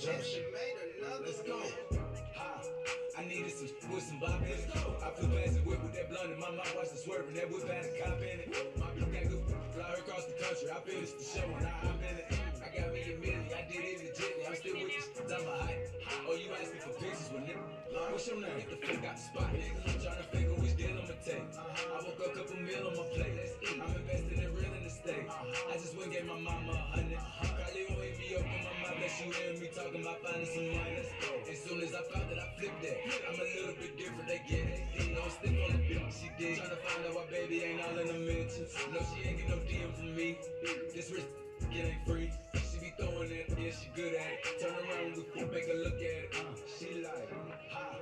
Let's go. I needed some with some bop in it. I flew past the whip with that blunt in my mouth, watched the swerving. That whip had a cop in it. My bitch got good fly her across the country. I finished the show and I'm in it. I got me a million, I did it legitly. I'm still with you, I'm a high. Oh, you asking for pictures with nigga? What's your name? Get the fuck out the spot, nigga. I'm trying to figure which deal I'ma take. I woke up, couple meal on my plate. I'm investing in real estate. I just went and gave my mama 100. Probably won't hit me up in my mouth, that she hear me talking about finding some money. As soon as I found that, I flipped that. I'm a little bit different, they get it. Don't stick on the bitch, she did. Tryna find out why baby ain't all in the mentions. No, she ain't get no DM from me. This rich it ain't free. She be throwing that, yeah, she good at it. Turn around, we make her look at it. She like, ha.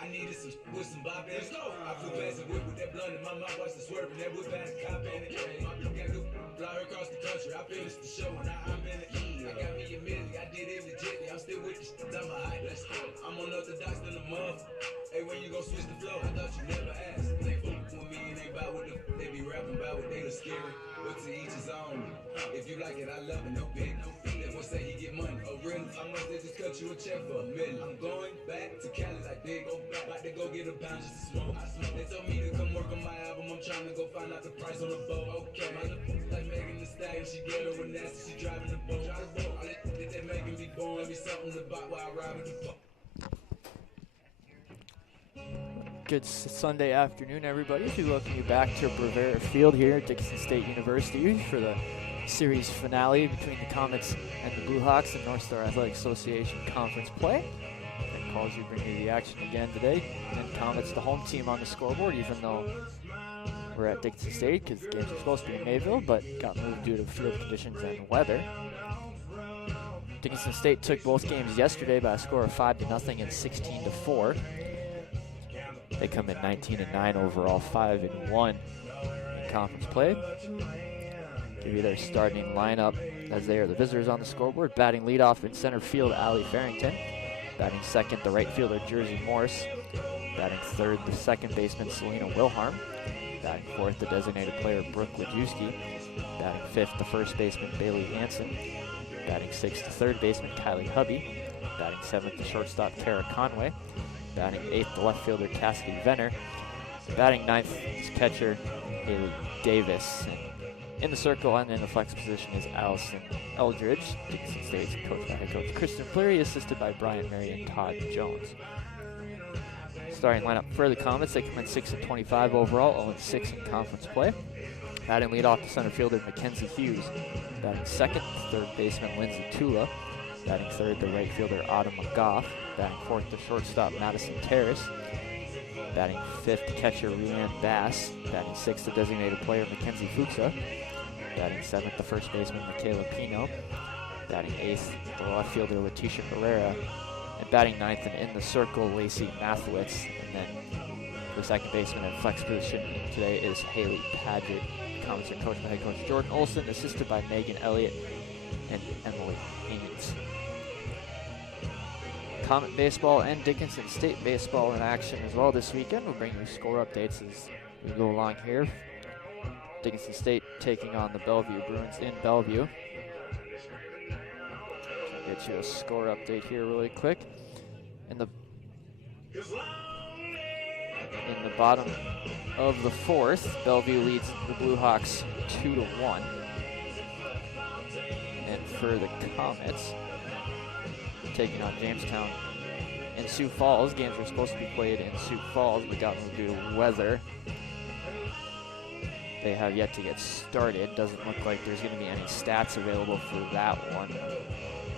I needed some with some bop in it. I flew past the whip with that blunt in my mouth, watched the swerving. That whip had a cop in it. My bitch got good fly her across the country. I finished the show and I'm in it. I got me a million, I did it legitly. I'm still with this, I'm a high. Let's go. I'm unorthodox than a mother. Hey, when you gon' switch the flow? I thought you never asked. They fuck with me and they bout with the. They be rapping about what they was scary. But to each his own. If you like it, I love it. No big, no fee. They gon' say he get money. Oh really? How much they just cut you a check for $1 million? I'm going back to Cali like big. Go back. About to go get a pound just to smoke. I smoke. They told me to come work on my album. I'm trying to go find out the price on the boat. Okay. My little like Megan Thee Stallion. She get her with nasty. She driving the boat. Drive the boat. All that they making me born. Be something to buy while I ride with the boat. Good Sunday afternoon, everybody. We welcome you back to Brevera Field here at Dickinson State University for the series finale between the Comets and the Blue Hawks and North Star Athletic Association conference play. That calls you bring you the action again today. And Comets, the home team on the scoreboard, even though we're at Dickinson State because the games are supposed to be in Mayville, but got moved due to field conditions and weather. Dickinson State took both games yesterday by a score of 5-0 and 16-4. They come in 19-9 overall, 5-1 in conference play. Give you their starting lineup as they are the visitors on the scoreboard. Batting leadoff in center field, Allie Farrington. Batting second, the right fielder, Jersey Morse. Batting third, the second baseman, Selena Wilharm. Batting fourth, the designated player, Brooke Lajewski. Batting fifth, the first baseman, Bailey Hansen. Batting sixth, the third baseman, Kylie Hubby. Batting seventh, the shortstop, Kara Conway. Batting eighth, the left fielder, Cassidy Venner. Batting ninth is catcher, Haley Davis. And in the circle and in the flex position is Allison Eldridge. Dickinson State's coached by head coach Kristen Cleary, assisted by Brian Murray and Todd Jones. Starting lineup for the Comets, they come in 6-25 overall, 0-6 in conference play. Batting leadoff to center fielder Mackenzie Hughes. Batting second, third baseman Lindsay Tula. Batting third, the right fielder Autumn McGough. Batting fourth, the shortstop Madison Terrace. Batting fifth, the catcher Rianne Bass. Batting sixth, the designated player Mackenzie Fuchsa. Batting seventh, the first baseman Michaela Pino. Batting eighth, the left fielder Letitia Herrera. And batting ninth and in the circle, Lacey Mathewitz. And then the second baseman and flex position today is Haley Padgett. The Comets are coached by head coach Jordan Olson, assisted by Megan Elliott and Emily Haynes. Comet baseball and Dickinson State baseball in action as well this weekend. We'll bring you score updates as we go along here. Dickinson State taking on the Bellevue Bruins in Bellevue. I'll get you a score update here really quick. In the bottom of the fourth, Bellevue leads the Blue Hawks 2-1. And for the Comets, taking on Jamestown in Sioux Falls. Games were supposed to be played in Sioux Falls, but got moved due to weather. They have yet to get started. Doesn't look like there's going to be any stats available for that one.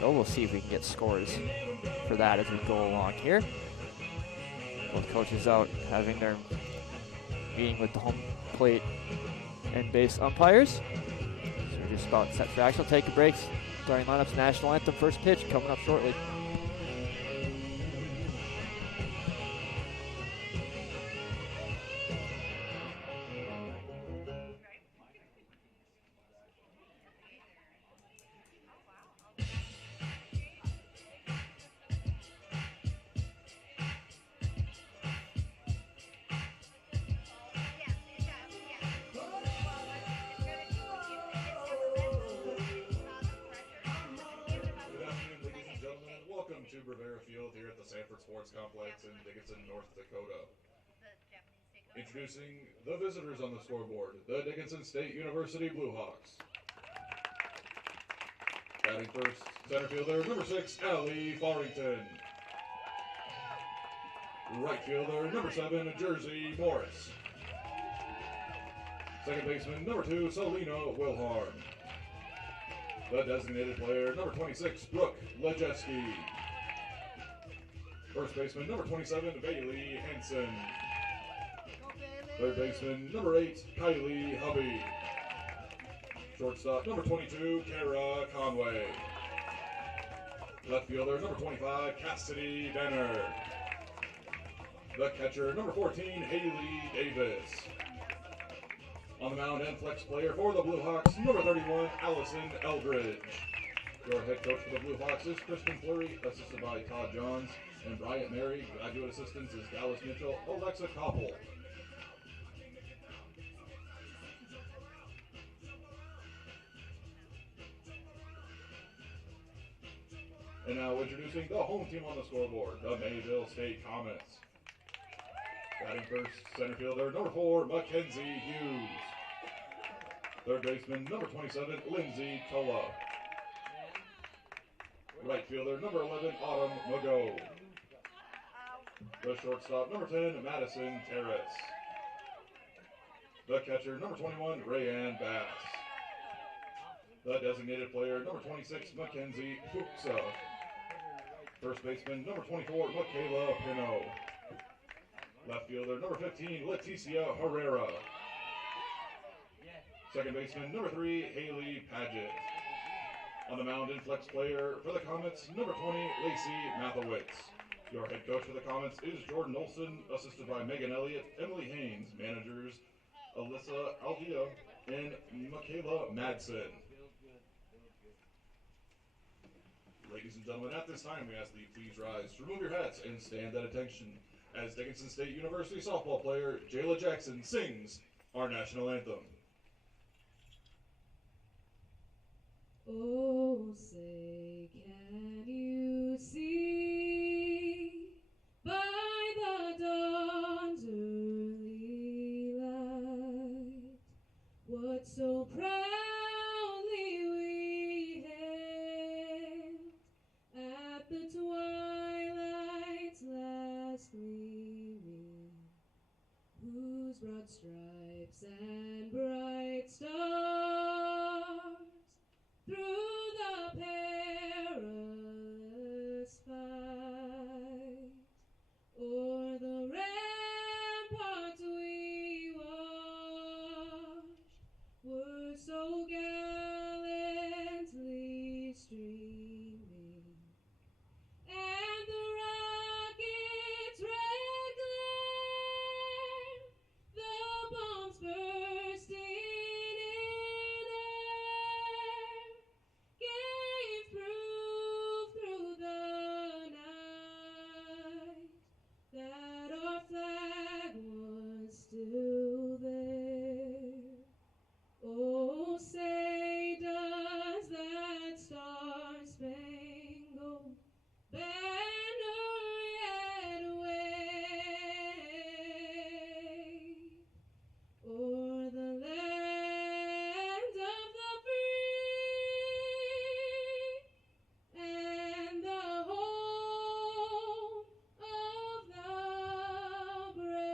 But we'll see if we can get scores for that as we go along here. Both coaches out having their meeting with the home plate and base umpires. So we're just about set for action. We'll take a break. Starting lineups, national anthem, first pitch coming up shortly. Welcome to Rivera Field here at the Sanford Sports Complex in Dickinson, North Dakota. Introducing the visitors on the scoreboard, the Dickinson State University Blue Hawks. Batting first, center fielder number 6, Allie Farrington. Right fielder number 7, Jersey Morris. Second baseman number 2, Selena Wilharm. The designated player number 26, Brooke Lejeski. First baseman number 27, Bailey Henson. Third baseman number 8, Kylie Hubby. Shortstop number 22, Kara Conway. Left fielder number 25, Cassidy Benner. The catcher number 14, Haley Davis. On the mound and flex player for the Blue Hawks, number 31, Allison Eldridge. Your head coach for the Blue Hawks is Kristen Fleury, assisted by Todd Johns and Bryant Mary. Graduate assistants is Dallas Mitchell, Alexa Koppel. And now introducing the home team on the scoreboard, the Mayville State Comets. Batting first, center fielder number 4, Mackenzie Hughes. Third baseman number 27, Lindsay Tola. Right fielder number 11, Autumn Mago. The shortstop number 10, Madison Terrace. The catcher number 21, Rayanne Bass. The designated player number 26, Mackenzie Fuchsa. First baseman number 24, Michaela Pino. Left fielder number 15, Leticia Herrera. Second baseman number 3, Haley Paget. On the mound and flex player for the Comets, number 20, Lacey Mathowitz. Your head coach for the Comets is Jordan Olson, assisted by Megan Elliott, Emily Haynes, managers Alyssa Alvia, and Michaela Madsen. Ladies and gentlemen, at this time we ask that you please rise, remove your hats, and stand at attention as Dickinson State University softball player Jayla Jackson sings our national anthem. Oh, say, can you see by the dawn's early light what so proudly we hailed at the twilight's last gleaming, whose broad stripes and bright stars through the perilous fight o'er the ramparts we watched were so gallantly streaming, and the rocket's red glare, the bombs bursting in air, gave proof through the night that our flag was still there. Oh, say does that star-spangled banner yet wave o'er the land of the free and the home of the brave?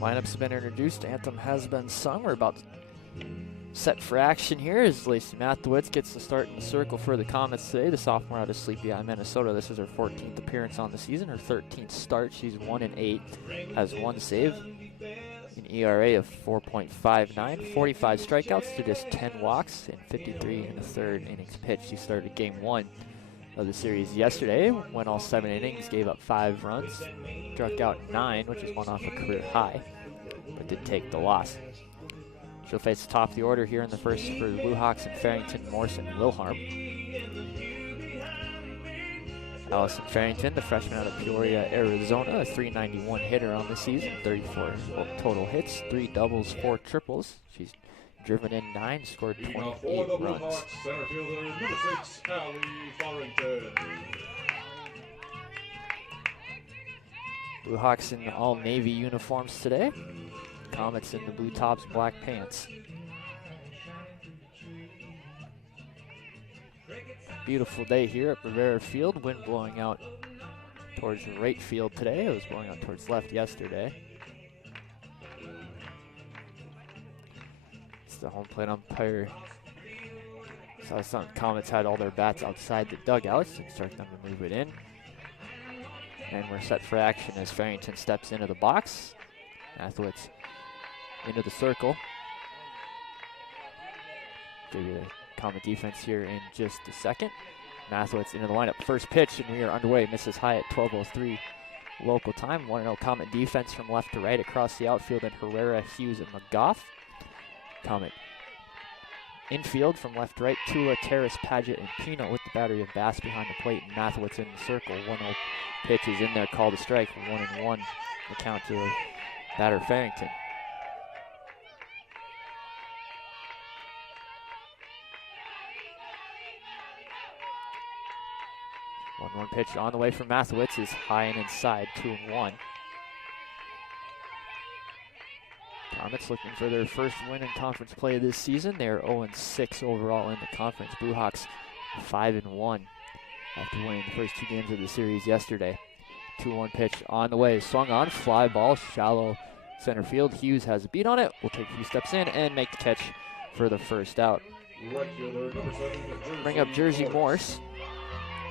Lineup's been introduced. Anthem has been sung. We're about set for action here as Lacey Mathowitz gets the start in the circle for the Comets today. The sophomore out of Sleepy Eye, Minnesota. This is her 14th appearance on the season, her 13th start. She's 1-8, has 1 save, an ERA of 4.59, 45 strikeouts to just 10 walks, and 53 in the third innings pitched. She started game 1 of the series yesterday. Went all 7 innings, gave up 5 runs, struck out 9, which is one off a career high, but did take the loss. She'll face the top of the order here in the first for the Blue Hawks in Farrington, Morse, and Wilharm. Allison Farrington, the freshman out of Peoria, Arizona, a .391 hitter on the season, 34 total hits, 3 doubles, 4 triples. She's driven in 9, scored 28 runs. Center fielder, number 6, Allie Farrington. Blue Hawks in all navy uniforms today. Comets in the blue tops, black pants. Beautiful day here at Rivera Field. Wind blowing out towards right field today. It was blowing out towards left yesterday. It's the home plate umpire. Saw some Comets had all their bats outside the dugouts and start them to move it in. And we're set for action as Farrington steps into the box. Athletes into the circle. Give you the Comet defense here in just a second. Mathewitz into the lineup. First pitch, and we are underway. Misses high at 12:03 local time. 1-0 Comet defense from left to right across the outfield, and Herrera, Hughes, and McGough. Comet infield from left to right. Tula, Terrace, Paget, and Pino with the battery of Bass behind the plate, and Mathewitz in the circle. 1-0 pitch is in there, called a strike. 1-1 the count to batter Farrington. 1-1 pitch on the way from Mathewitz is high and inside, 2-1. Comets looking for their first win in conference play this season. They're 0-6 overall in the conference. Blue Hawks 5-1 after winning the first 2 games of the series yesterday. 2-1 pitch on the way, swung on, fly ball, shallow center field. Hughes has a beat on it. Will take a few steps in and make the catch for the first out. Right fielder, number 7, Bring up Jersey Morse.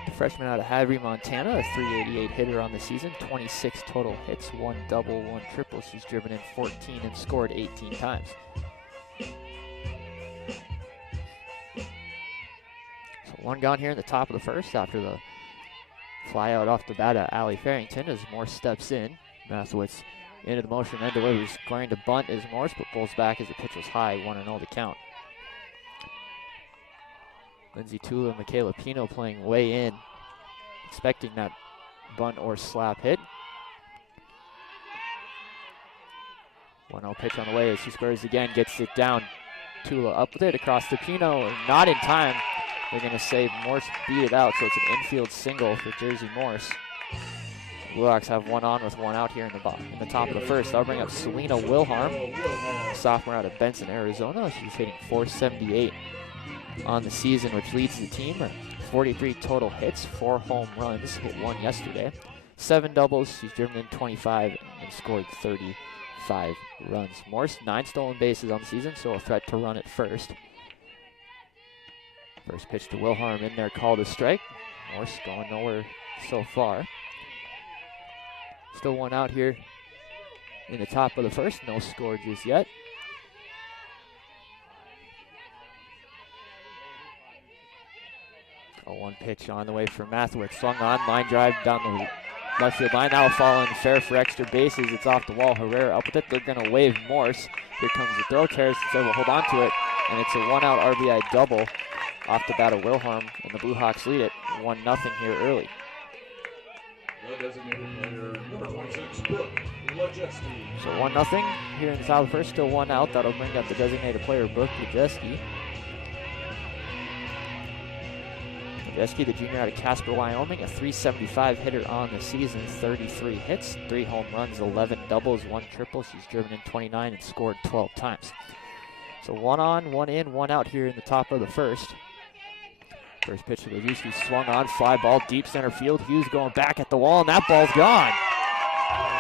The freshman out of Hadley, Montana, a .388 hitter on the season, 26 total hits, 1 double, 1 triple. She's driven in 14 and scored 18 times. So 1 gone here in the top of the first after the fly out off the bat of Allie Farrington as Morse steps in. Mathewitz into the motion and delivers. Going to bunt is Morse, but pulls back as the pitch was high, 1-0 the count. Lindsay Tula and Michaela Pino playing way in, expecting that bunt or slap hit. 1-0 pitch on the way as she squares again, gets it down. Tula up with it across to Pino, not in time. They're going to say Morse beat it out, so it's an infield single for Jersey Morse. Blue Hawks have 1 on with 1 out here in the top of the first. I'll bring up Selena Wilharm, sophomore out of Benson, Arizona. She's hitting .478 on the season, which leads the team. 43 total hits, 4 home runs, hit 1 yesterday. 7 doubles, she's driven in 25 and scored 35 runs. Morse, 9 stolen bases on the season, so a threat to run it first. First pitch to Wilharm in there, called a strike. Morse going nowhere so far. Still 1 out here in the top of the first, no score just yet. A 1 pitch on the way for Mathewitz. Swung on, line drive down the left field line. That will fall in fair for extra bases. It's off the wall. Herrera up with it. They're going to wave Morse. Here comes the throw. Terrace instead will hold on to it. And it's a 1-out RBI double off the bat of Wilharm. And the Blue Hawks lead it 1-0 here early. the designated player, number 26, Brooke Lejeski. So 1-0 here in the top of the first. Still 1 out. That'll bring up the designated player, Brooke Lejeski. Lejeski, the junior out of Casper, Wyoming, a .375 hitter on the season, 33 hits, 3 home runs, 11 doubles, 1 triple. She's driven in 29 and scored 12 times. So 1 on, 1 in, 1 out here in the top of the first. First pitch to Lejeski, swung on, fly ball, deep center field. Hughes going back at the wall, and that ball's gone.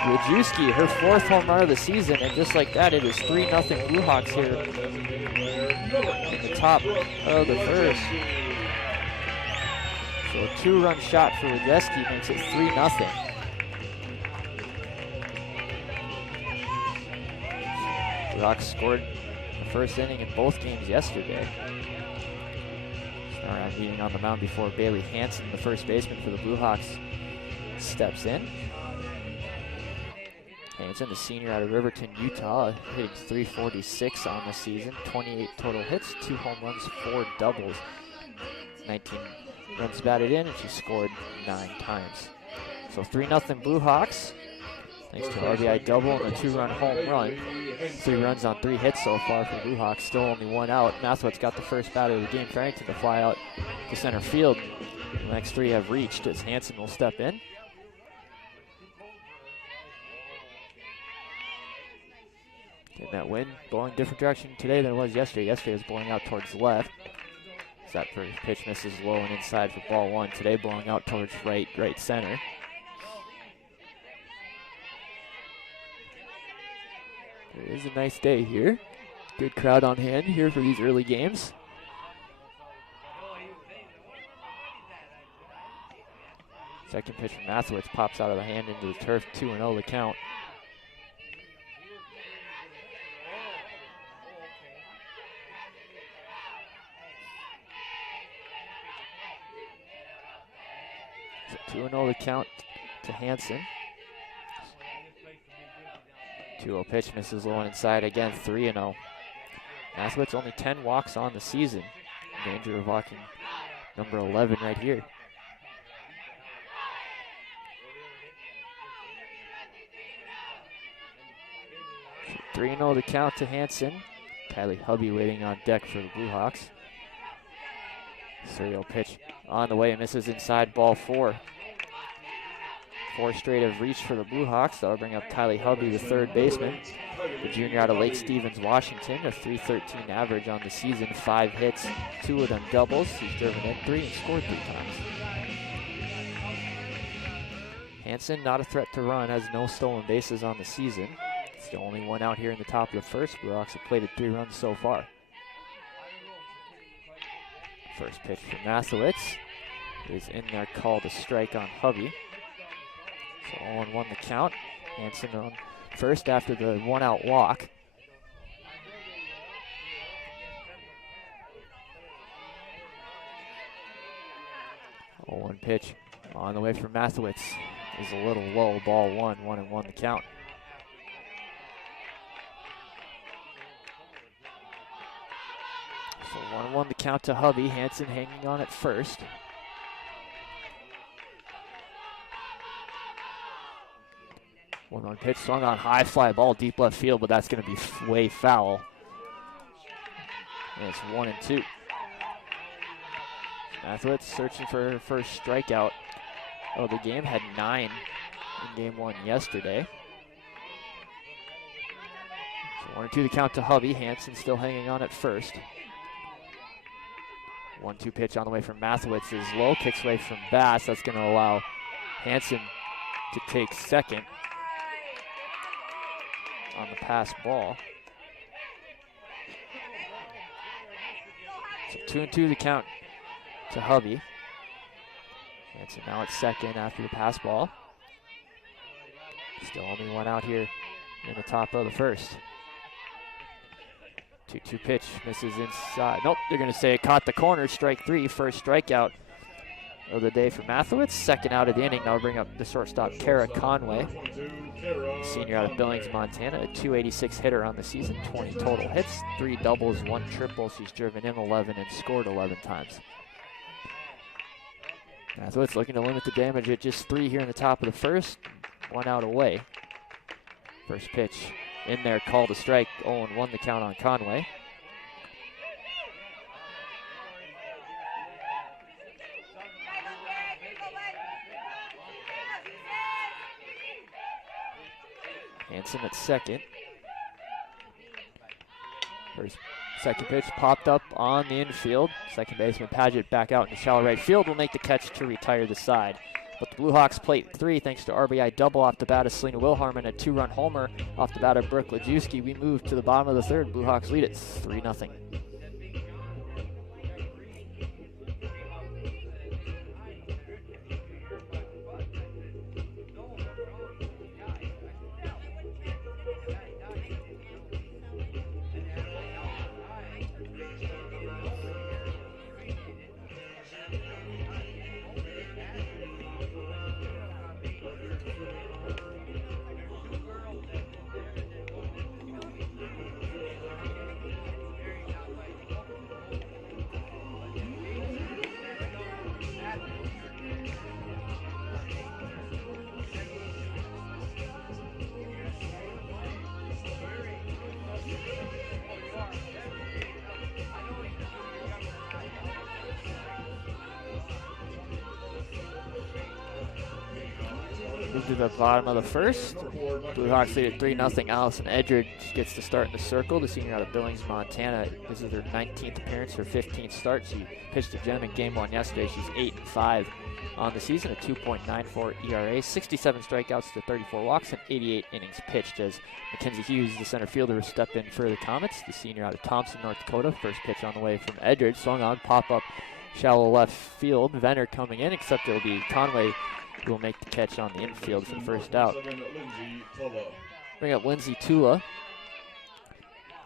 Lejeski, her 4th home run of the season, and just like that, it is 3-0 Blue Hawks here in the top of the first. So a 2-run shot for Lejeski makes it 3-0. The Hawks scored the first inning in both games yesterday. Around meeting on the mound before Bailey Hanson, the first baseman for the Blue Hawks, steps in. Hanson, the senior out of Riverton, Utah, hitting .346 on the season, 28 total hits, 2 home runs, 4 doubles, 19 runs batted in, and she scored 9 times. So 3-0 Blue Hawks, thanks to an RBI double and a 2-run home run. 3 runs on 3 hits so far for Blue Hawks, still only 1 out. Mathewitz got the first batter of the game, Farrington to fly out to center field. The next 3 have reached as Hanson will step in. Getting that wind blowing different direction today than it was yesterday. Yesterday was blowing out towards the left. So that first pitch misses low and inside for ball 1. Today blowing out towards right center. It is a nice day here. Good crowd on hand here for these early games. Second pitch from Mathewitz pops out of the hand into the turf, 2-0 the count. So 2-0 the count to Hanson. 2-0 pitch misses low and inside again, 3-0. Mathewitz only 10 walks on the season. In danger of walking number 11 right here. 3-0 the count to Hanson. Kylie Hubby waiting on deck for the Blue Hawks. 3-0 pitch on the way, misses inside, ball 4. 4 straight have reached for the Blue Hawks. That'll bring up Kylie Hubby, the third baseman. The junior out of Lake Stevens, Washington, a .313 average on the season, 5 hits, 2 of them doubles. He's driven in 3 and scored 3 times. Hanson, not a threat to run, has no stolen bases on the season. It's the only one out here in the top of the first. Blue Hawks have plated 3 runs so far. First pitch for Mathewitz is in there, called a strike on Hubby. So 0-1 the count. Hanson on first after the 1-out walk. Oh, 1 pitch on the way for Mathewitz is a little low, ball 1, 1-1 the count. So 1-1 the count to Hubby. Hanson hanging on at first. One pitch, swung on, high fly ball, deep left field, but that's going to be way foul. And it's 1-2. Mathewitz searching for her first strikeout of the game. Had 9 in game 1 yesterday. So 1-2 the count to Hubby. Hanson still hanging on at first. 1-2 pitch on the way from Mathewitz is low, kicks away from Bass. That's going to allow Hanson to take second on the pass ball. So 2-2 the count to Hubby. Hanson now at second after the pass ball. Still only 1 out here in the top of the first. 2-2 pitch, misses inside. Nope, they're going to say it caught the corner, strike 3, first strikeout of the day for Mathewitz. Second out of the inning. Now we'll bring up the shortstop, Kara Conway. Senior out of Billings, Montana, a .286 hitter on the season, 20 total hits, 3 doubles, 1 triple. She's driven in 11 and scored 11 times. Mathewitz looking to limit the damage at just 3 here in the top of the first, 1 out away. First pitch in there, called a strike, 0-1 the count on Conway. Hanson at second. Second pitch popped up on the infield. Second baseman Paget back out into shallow right field will make the catch to retire the side. But the Blue Hawks plate 3 thanks to RBI double off the bat of Selena Wilharm and a 2-run homer off the bat of Brooke Lajewski. We move to the bottom of the third. Blue Hawks lead it 3-0. Move to the bottom of the first. Blue Hawks lead at 3-0. Allison Edridge gets to start in the circle. The senior out of Billings, Montana. This is her 19th appearance, her 15th start. She pitched a gem in game 1 yesterday. She's 8-5 on the season, a 2.94 ERA, 67 strikeouts to 34 walks, and 88 innings pitched as Mackenzie Hughes, the center fielder, will step in for the Comets. The senior out of Thompson, North Dakota. First pitch on the way from Edridge. Swung on, pop up, shallow left field. Venner coming in, except it'll be Conway who will make the catch on the infield for the first out. Bring up Lindsay Tula,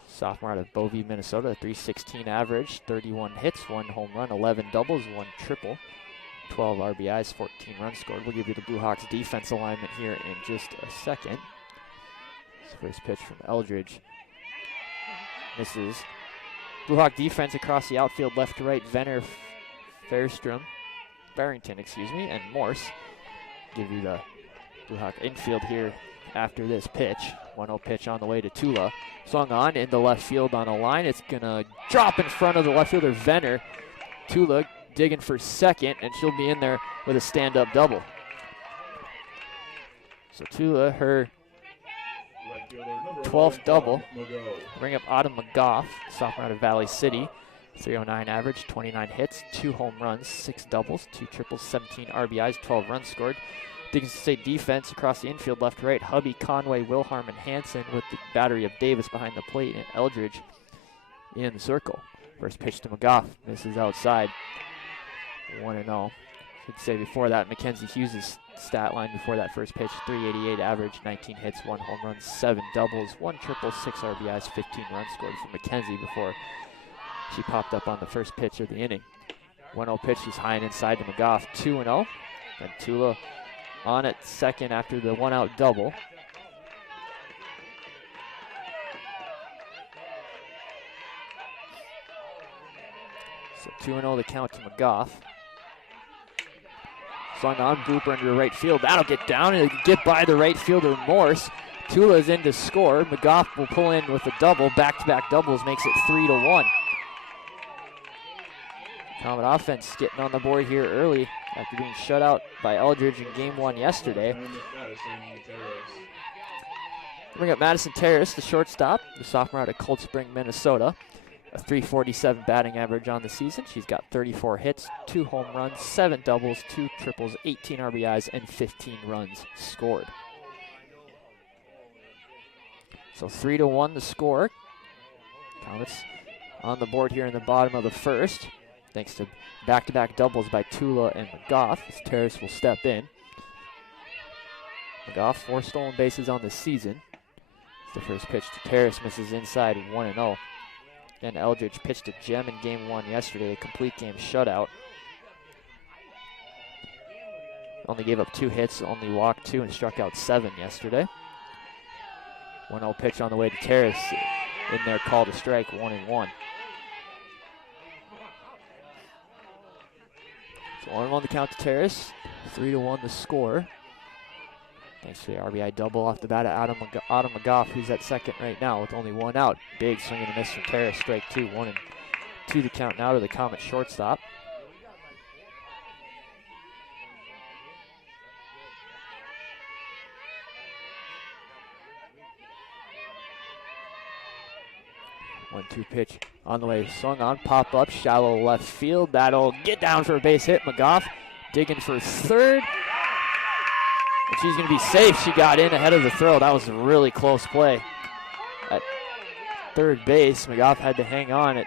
sophomore out of Bovey, Minnesota, 316 average, 31 hits, 1 home run, 11 doubles, 1 triple, 12 RBIs, 14 runs scored. We'll give you the Blue Hawks defense alignment here in just a second. First pitch from Eldridge misses. Blue Hawk defense across the outfield, left to right. Venner, Barrington, and Morse. Give you the Blue Hawk infield here after this pitch. 1-0 pitch on the way to Tula. Swung on in the left field on a line. It's gonna drop in front of the left fielder Venner. Tula digging for second, and she'll be in there with a stand-up double. So Tula, her 12th double. Bring up Autumn McGough, sophomore out of Valley City. 309 average, 29 hits, 2 home runs, 6 doubles, 2 triples, 17 RBIs, 12 runs scored. Dickinson State defense across the infield, left to right. Hubby, Conway, Wilharm, and Hansen with the battery of Davis behind the plate, and Eldridge in the circle. First pitch to McGough, misses outside. 1-0. Should say before that, Mackenzie Hughes' stat line before that first pitch, 388 average, 19 hits, 1 home run, 7 doubles, 1 triple, 6 RBIs, 15 runs scored for Mackenzie before she popped up on the first pitch of the inning. 1-0 pitch is high and inside to McGough, 2-0. And Tula on at second after the 1-out double. So 2-0 the count to McGough. Swung on, blooper into right field. That'll get down and get by the right fielder Morse. Tula's in to score. McGough will pull in with a double. Back-to-back doubles makes it 3-1. Comet offense getting on the board here early after being shut out by Eldridge in game 1 yesterday. Bring up Madison Terrace, the shortstop, the sophomore out of Cold Spring, Minnesota. A 347 batting average on the season. She's got 34 hits, 2 home runs, 7 doubles, 2 triples, 18 RBIs, and 15 runs scored. So 3-1 the score. Comets on the board here in the bottom of the first, thanks to back-to-back doubles by Tula and McGough, as Terrace will step in. McGough, 4 stolen bases on the season. The first pitch to Terrace misses inside, 1-0. And Eldridge pitched a gem in game 1 yesterday, a complete game shutout. Only gave up 2 hits, only walked 2, and struck out 7 yesterday. 1-0 pitch on the way to Terrace. In there, called a strike, 1-1. So 1-1 the count to Terrace, 3-1 the score. Thanks to the RBI double off the bat of Autumn McGough, who's at second right now with only 1 out. Big swing and a miss from Terrace, strike 2, 1-2 the count now to the Comet shortstop. One-two pitch on the way, swung on, pop up, shallow left field. That'll get down for a base hit. McGough digging for third. And she's going to be safe. She got in ahead of the throw. That was a really close play. At third base, McGough had to hang on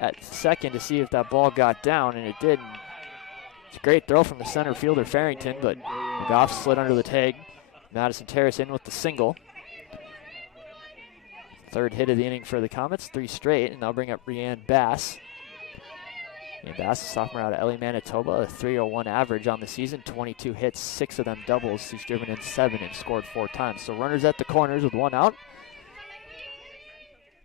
at second to see if that ball got down, and it didn't. It's a great throw from the center fielder, Farrington, but McGough slid under the tag. Madison Terrace in with the single. Third hit of the inning for the Comets, 3 straight, and they'll bring up Rianne Bass. And Bass, a sophomore out of Ellie, Manitoba, a 301 average on the season, 22 hits, 6 of them doubles. She's driven in 7 and scored 4 times. So runners at the corners with 1 out.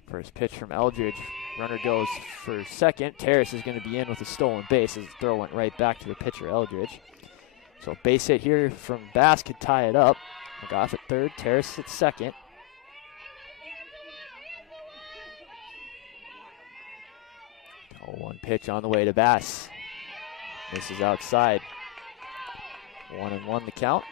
First pitch from Eldridge. Runner goes for second. Terrace is going to be in with a stolen base as the throw went right back to the pitcher, Eldridge. So base hit here from Bass could tie it up. McGough at third, Terrace at second. Oh, 1 pitch on the way to Bass. Misses outside. 1-1 the count.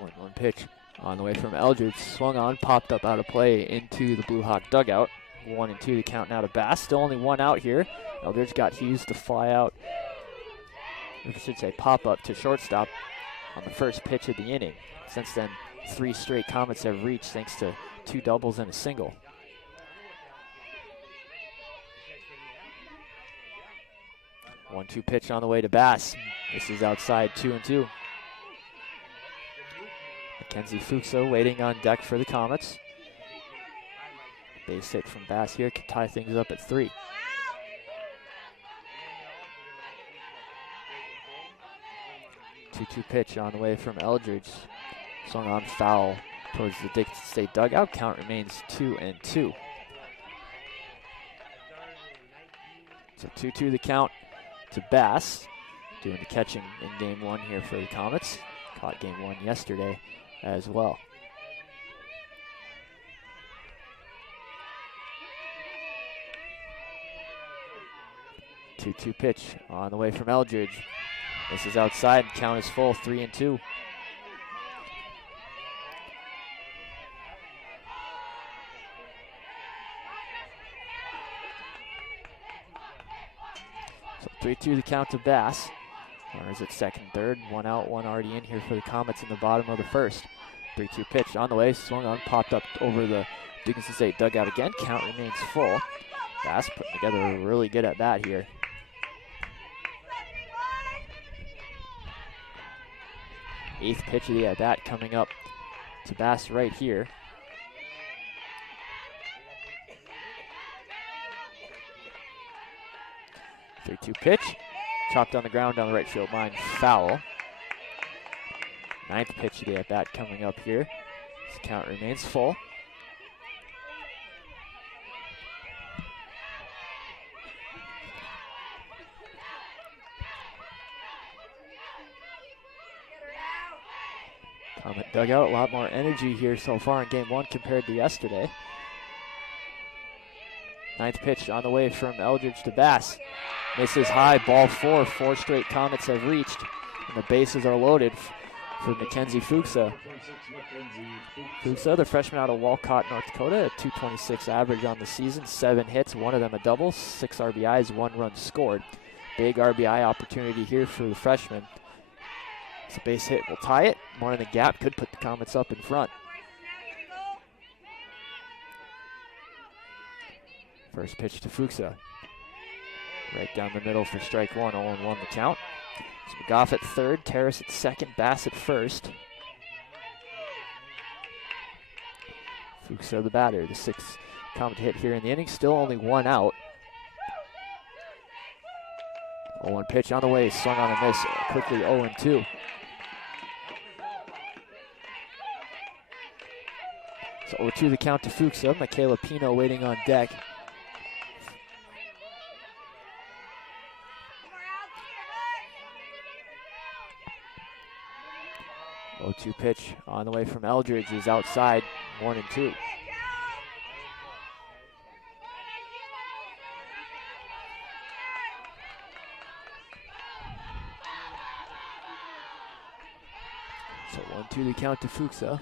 1-1 pitch on the way from Eldridge. Swung on, popped up out of play into the Blue Hawk dugout. 1-2 the count now to Bass. Still only one out here. Eldridge got Hughes to fly out, or I should say pop up to shortstop on the first pitch of the inning. Since then, 3 straight Comets have reached thanks to 2 doubles and a single. One-two pitch on the way to Bass. This is outside, 2-2. Mackenzie Fuchsa waiting on deck for the Comets. Base hit from Bass here could tie things up at 3. Two-two pitch on the way from Eldridge. Swung on foul towards the Dickinson State dugout. Count remains 2-2. So 2-2 the count to Bass. Doing the catching in game 1 here for the Comets. Caught game 1 yesterday as well. Two-two pitch on the way from Eldridge. This is outside, count is full, 3-2. So 3-2 the count to Bass. Runners at second, third, 1 out, 1 already in here for the Comets in the bottom of the first. 3-2 pitch on the way, swung on, popped up over the Dickinson State dugout again. Count remains full. Bass putting together a really good at bat here. Eighth pitch of the at bat coming up to Bass right here. Three-two pitch, chopped on the ground down the right field line, foul. Ninth pitch of the at bat coming up here. This count remains full. Comet dugout, a lot more energy here so far in game 1 compared to yesterday. Ninth pitch on the way from Eldridge to Bass. Misses high, ball 4. 4 straight Comets have reached, and the bases are loaded for Mackenzie Fuchsa. Fuchsa, the freshman out of Walcott, North Dakota, a .226 average on the season, 7 hits, 1 of them a double, 6 RBIs, 1 run scored. Big RBI opportunity here for the freshman. It's a base hit will tie it. More in the gap could put the Comets up in front. First pitch to Fuchsa. Right down the middle for strike 1, 0-1 the count. It's McGough at third, Terrace at second, Bass at first. Fuchsa the batter, the 6th Comet hit here in the inning. Still only 1 out. 0-1 pitch on the way, swung on a miss, quickly 0-2. So 0-2 the count to Fuchsa. Michaela Pino waiting on deck. Oh, 2 pitch on the way from Eldridge is outside, 1-2. So 1-2 the count to Fuchsa.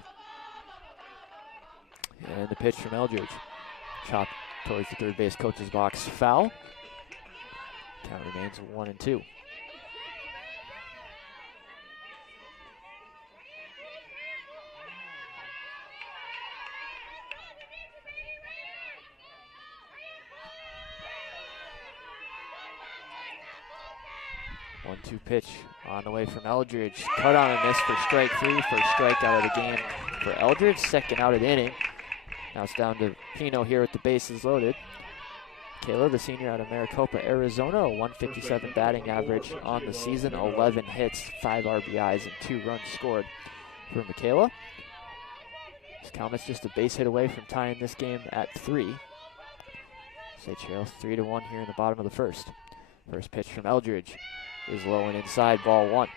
And the pitch from Eldridge. Chopped towards the third base coach's box, foul. Count remains 1-2. One-two pitch on the way from Eldridge. Cut on a miss for strike 3. First strikeout of the game for Eldridge. Second out of the inning. Now it's down to Pino here with the bases loaded. Kayla, the senior out of Maricopa, Arizona, a 157 batting average on the season, 11 hits, 5 RBIs, and 2 runs scored for Michaela. This Comets just a base hit away from tying this game at 3. They trail 3-1 here in the bottom of the first. First pitch from Eldridge is low and inside, ball 1.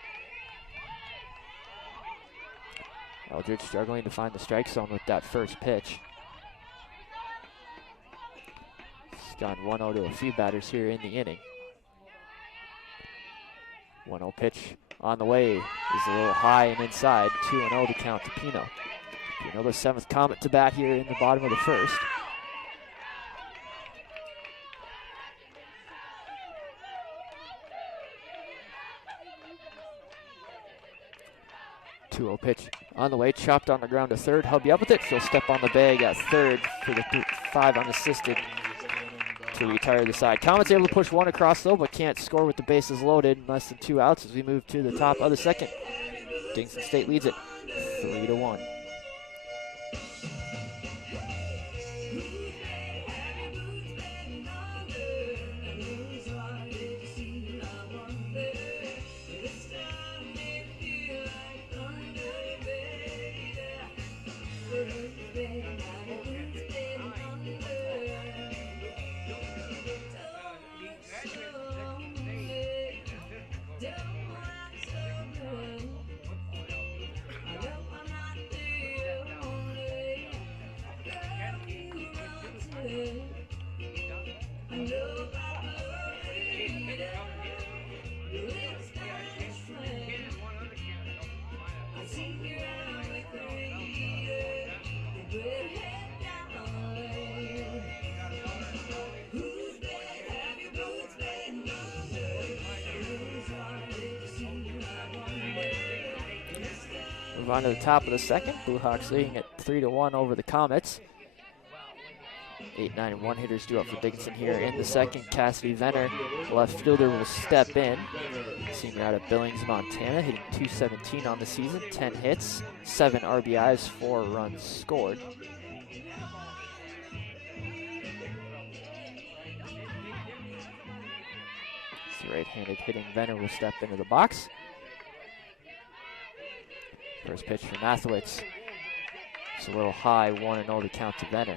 Eldridge struggling to find the strike zone with that first pitch. Gone 1-0 to a few batters here in the inning. 1-0 pitch on the way is a little high and inside. 2-0 to count to Pino. Pino, the 7th Comet to bat here in the bottom of the first. Two-0 pitch on the way, chopped on the ground to third. Hubby up with it. She'll step on the bag at third for the 5 unassisted to retire the side. Comet's able to push one across though, but can't score with the bases loaded. Less than 2 outs as we move to the top of the second. Dickinson State leads it 3-1. Move on to the top of the second. Blue Hawks leading at 3-1 over the Comets. 8, 9, and 1 hitters due up for Dickinson here in the second. Cassidy Venner, left fielder, will step in. Senior out of Billings, Montana, hitting .217 on the season, 10 hits, 7 RBIs, 4 runs scored. The right-handed hitting Venner will step into the box. First pitch for Mathewitz. It's a little high, 1-0 to count to Venner.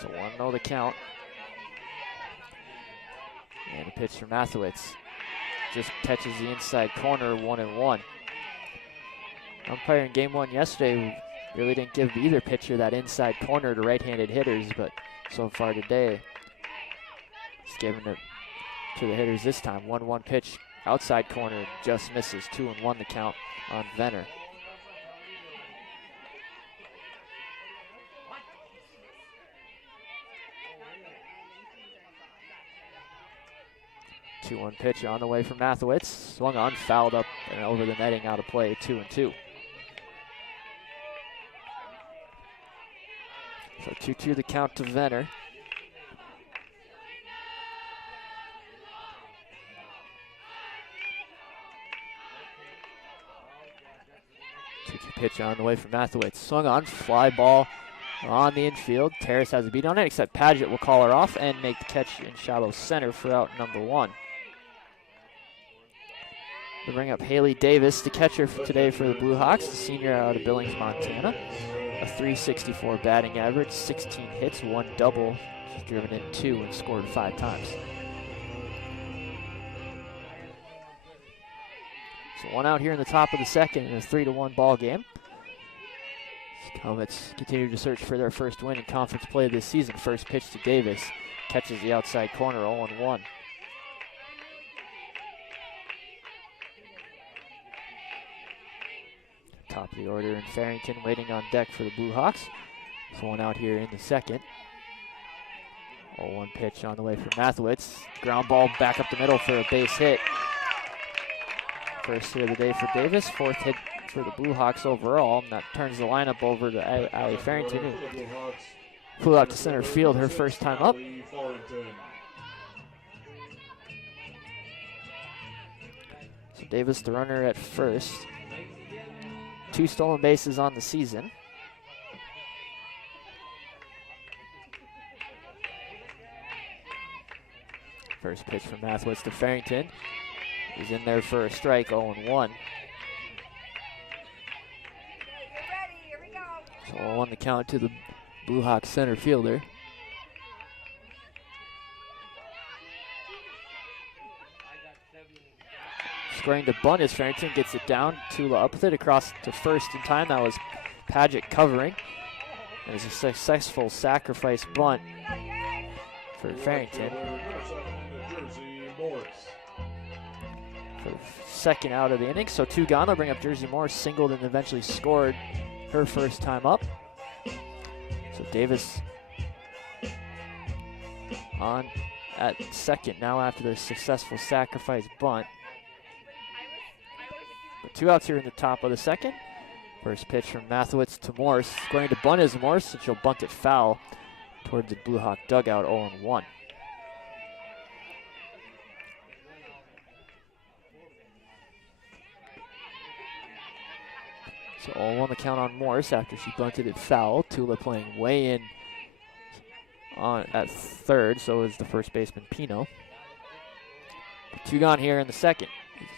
So 1-0 to count. And a pitch for Mathewitz. Just catches the inside corner, 1-1. Umpire in game 1 yesterday really didn't give either pitcher that inside corner to right-handed hitters, but so far today, he's giving it to the hitters this time. 1-1 pitch, outside corner, just misses. 2-1 the count on Venner. Two-one pitch on the way from Mathewitz. Swung on, fouled up and over the netting, out of play. 2-2. So 2-2 the count to Venner. Pitch on the way from Mathewitz. Swung on, fly ball on the infield. Terrace has a beat on it, except Paget will call her off and make the catch in shallow center for out number 1. We bring up Haley Davis, the catcher for today for the Blue Hawks, the senior out of Billings, Montana. A .364 batting average, 16 hits, 1 double. She's driven in 2 and scored 5 times. So 1 out here in the top of the second in a 3-1 ball game. Comets continue to search for their first win in conference play this season. First pitch to Davis. Catches the outside corner, 0-1. Top of the order in Farrington waiting on deck for the Blue Hawks. So 1 out here in the second. 0-1 pitch on the way from Mathewitz. Ground ball back up the middle for a base hit. First hit of the day for Davis, 4th hit for the Blue Hawks overall, and that turns the lineup over to Allie Farrington, who flew out to center field her first time up. So Davis, the runner at first. 2 stolen bases on the season. First pitch from Mathewitz to Farrington. He's in there for a strike, 0-1. So 0-1 the count to the Blue Hawks center fielder. Scoring to bunt as Farrington gets it down. Tula up with it across to first in time. That was Paget covering. And it's a successful sacrifice bunt for Farrington. Jersey Morris. For second out of the inning. So 2 gone. They'll bring up Jersey Morris, singled and eventually scored her first time up. So Davis on at second now after the successful sacrifice bunt. But 2 outs here in the top of the second. First pitch from Mathewitz to Morse. Going to bunt is Morse, and she'll bunt it foul toward the Blue Hawk dugout, 0-1. So 0-1 the count on Morse after she bunted it foul. Tula playing way in on at third, so is the first baseman Pino. 2 gone here in the second.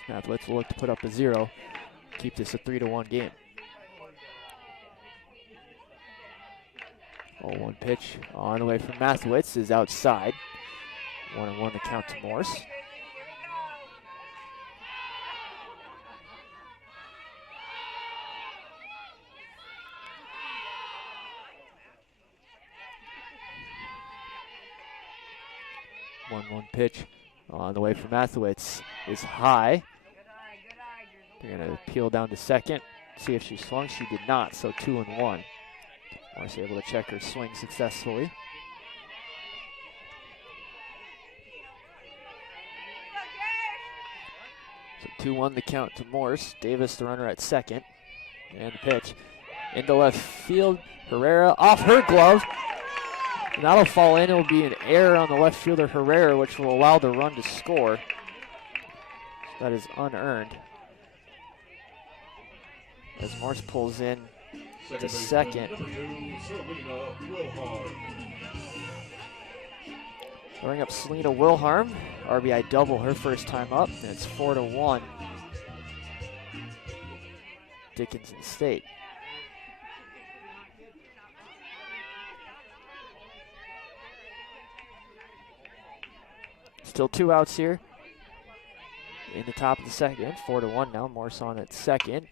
Mathewitz will look to put up a 0, keep this a 3-1 game. 0-1 pitch on the way from Mathewitz is outside. 1-1 the count to Morse. One pitch on the way from Mathewitz is high. They're going to peel down to second, see if she swung. She did not, so 2-1. Morse able to check her swing successfully. So 2-1 the count to Morse. Davis the runner at second. And the pitch into left field. Herrera off her glove. And that'll fall in. It'll be an error on the left fielder Herrera, which will allow the run to score. That is unearned. As Morse pulls in to second. Bring up Selena Wilharm. RBI double her first time up, and it's 4-1. Dickinson State. Still 2 outs here in the top of the second. 4-1 now. Morse on at second.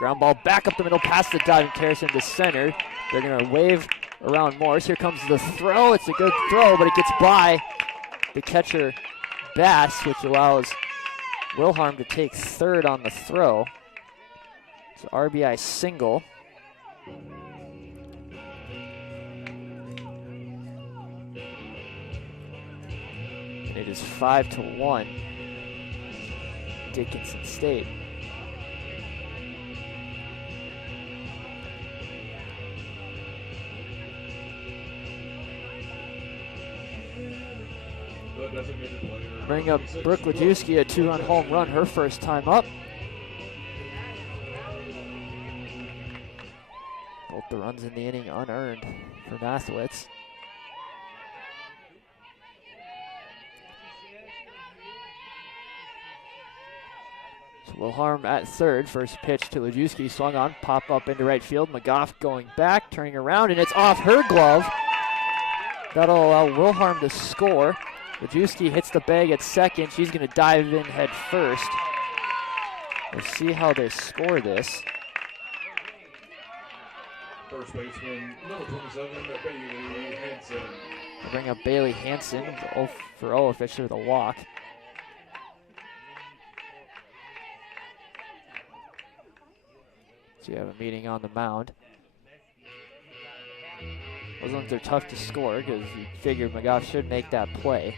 Ground ball back up the middle past the diving Terrace into center. They're going to wave around Morse. Here comes the throw. It's a good throw, but it gets by the catcher Bass, which allows Wilharm to take third on the throw. It's an RBI single. And it is 5-1 Dickinson State. Bring up Brooke Lajewski, a 2-run home run, her first time up. Both the runs in the inning unearned for Mathewitz. So Wilharm at third. First pitch to Lajewski, swung on, pop up into right field. McGough going back, turning around, and it's off her glove. That'll allow Wilharm to score. Lajewski hits the bag at second. She's going to dive in head first. We'll see how they score this. First baseman, number 27, Bailey Hanson. We'll bring up Bailey Hanson, 0 for 0 officially with a walk. So you have a meeting on the mound. Those ones are tough to score because you figure McGough should make that play.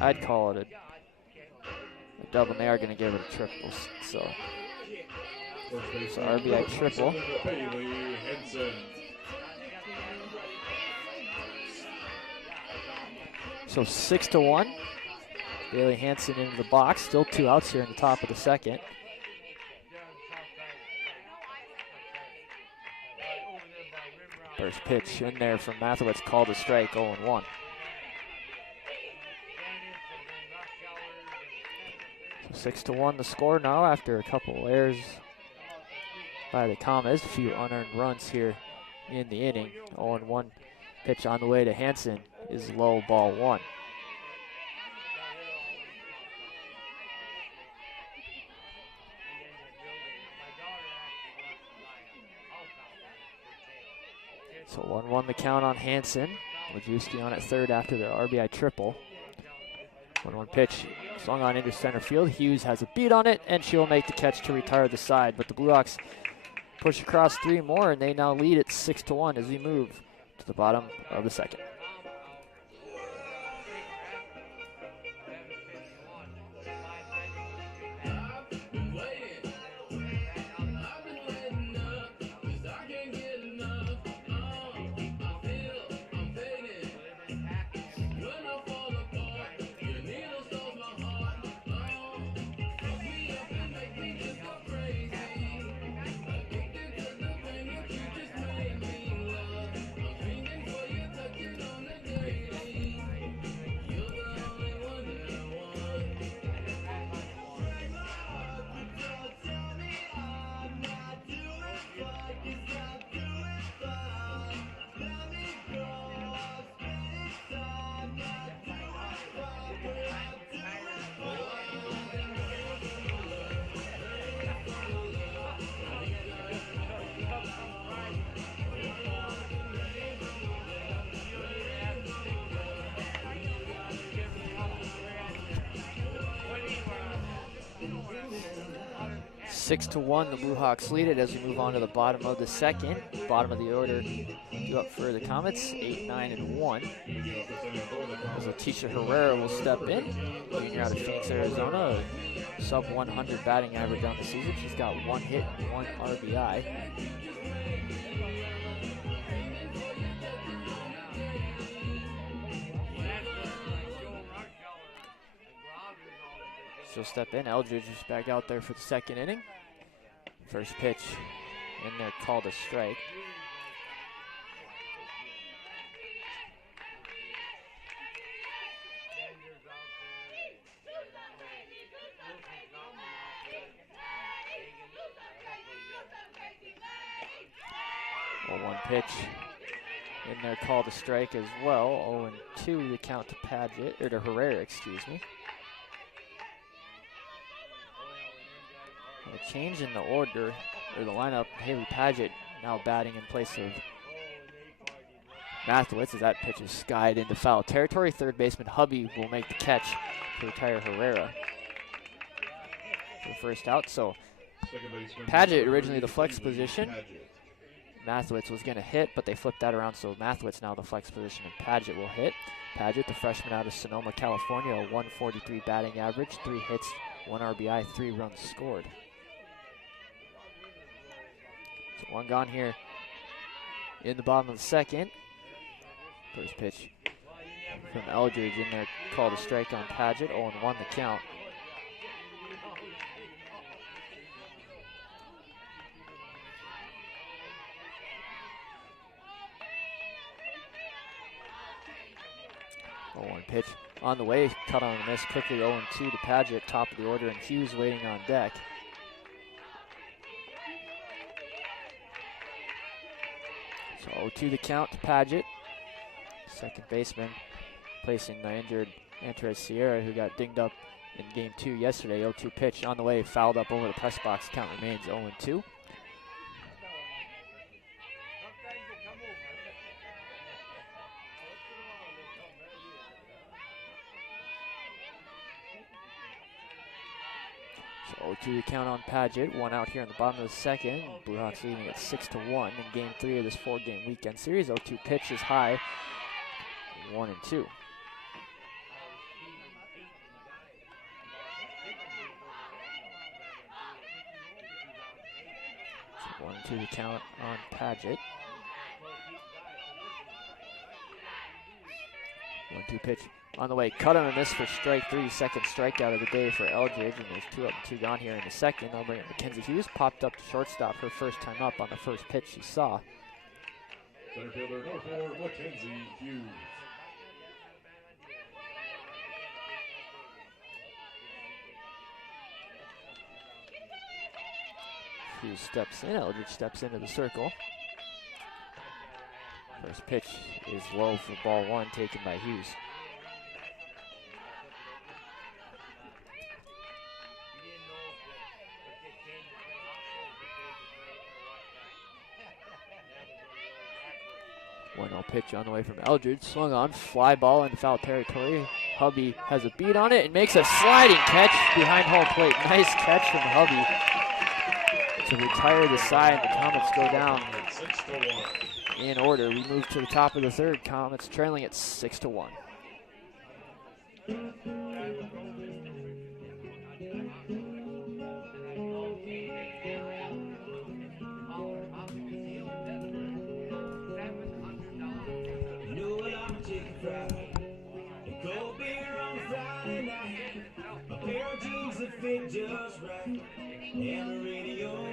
I'd call it a double, and they are going to give it a triple. So RBI triple. Bailey Hanson. So 6-1. Bailey Hanson into the box. Still 2 outs here in the top of the second. First pitch in there from Mathewitz, called a strike, 0-1. So 6-1 the score now after a couple errors by the Commas. A few unearned runs here in the inning. 0-1 Pitch on the way to Hansen is low, ball 1. So 1-1 the count on Hansen. Wojcicki on at third after the RBI triple. 1-1 pitch swung on into center field. Hughes has a beat on it, and she'll make the catch to retire the side. But the Blue Hawks push across 3 more, and they now lead at 6-1 as we move to the bottom of the second. Six to 1, the Blue Hawks lead it as we move on to the bottom of the second. Bottom of the order due up for the Comets, 8, 9, and 1. As Leticia Herrera will step in, junior out of Phoenix, Arizona, sub 100 batting average on the season. She's got 1 hit and 1 RBI. She'll step in. Eldridge is back out there for the second inning. First pitch in there, called a strike. Well, 1 pitch in there, called a strike as well. 0-2 the count to Paget, or to Herrera, excuse me. A change in the order, or the lineup. Haley Paget now batting in place of Mathewitz as that pitch is skied into foul territory. Third baseman Hubby will make the catch to retire Herrera for the first out. So Paget originally the flex position. Mathewitz was going to hit, but they flipped that around, so Mathewitz now the flex position and Paget will hit. Paget, the freshman out of Sonoma, California, a 143 batting average, 3 hits, 1 RBI, 3 runs scored. So 1 gone here in the bottom of the second. First pitch from Eldridge in there, called a strike on Paget, 0-1 the count. One pitch on the way, cut on the miss, quickly 0-2 to Paget, top of the order, and Hughes waiting on deck. So 0-2 the count to Paget. Second baseman placing the injured Andres Sierra, who got dinged up in game 2 yesterday. 0-2 pitch on the way, fouled up over the press box. Count remains 0-2. So 0-2 the count on Paget. 1 out here in the bottom of the second. Blue Hawks leading at 6-1 in game 3 of this 4-game weekend series. 0-2 pitch is high. 1-2. So 1-2 the count on Paget. 1-2 pitch on the way, cut on a miss for strike 3, second strikeout of the day for Eldridge, and there's 2 up and 2 gone here in the second. They'll bring up Mackenzie Hughes, popped up to shortstop her first time up on the first pitch she saw. Center fielder number 4, Mackenzie Hughes. Hughes steps in, Eldridge steps into the circle. First pitch is low for ball one, taken by Hughes. One zero pitch on the way from Eldridge. Swung on, fly ball in foul territory. Hubby has a beat on it and makes a sliding catch behind home plate. Nice catch from Hubby to retire the side. The Comets go down in order. We move to the top of the third. Comets trailing at 6-1. Fit just right, and the radio.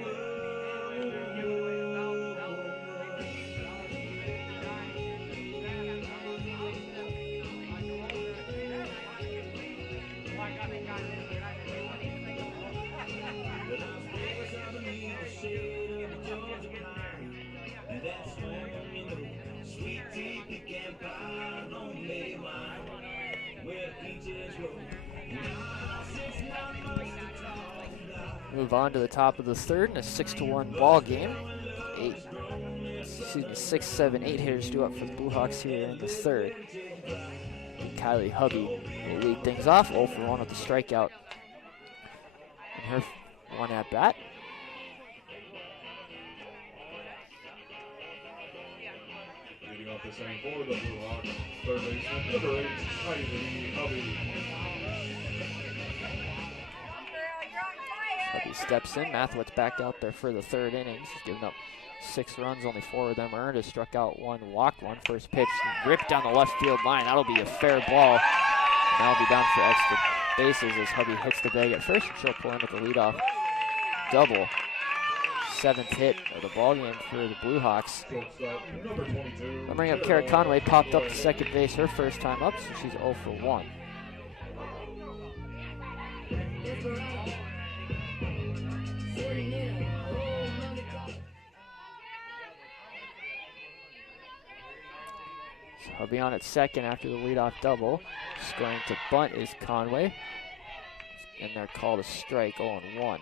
Sweet tea, pecan pie, homemade wine, where peaches grow. Move on to the top of the third in a 6-1 ball game. 6, 7, 8 hitters due up for the Blue Hawks here in the third. And Kylie Hubby will lead things off, 0 for 1 with the strikeout in her one at bat. Leading off the same for the Blue Hawks, third baseman, number 8, Kylie Hubby. Hubby steps in. Mathewitz back out there for the third innings. He's given up 6 runs, only 4 of them earned. Has struck out 1, walked 1. First pitch ripped down the left field line. That'll be a fair ball. That'll be down for extra bases as Hubby hits the bag at first, and she'll pull in with the leadoff double. 7th hit of the ball game for the Blue Hawks. I'll bring up Kara Conway, popped up to second base her first time up, so she's 0 for 1. So Hubby on at second after the leadoff double. Scoring to bunt is Conway. And they're called a strike, 0-1.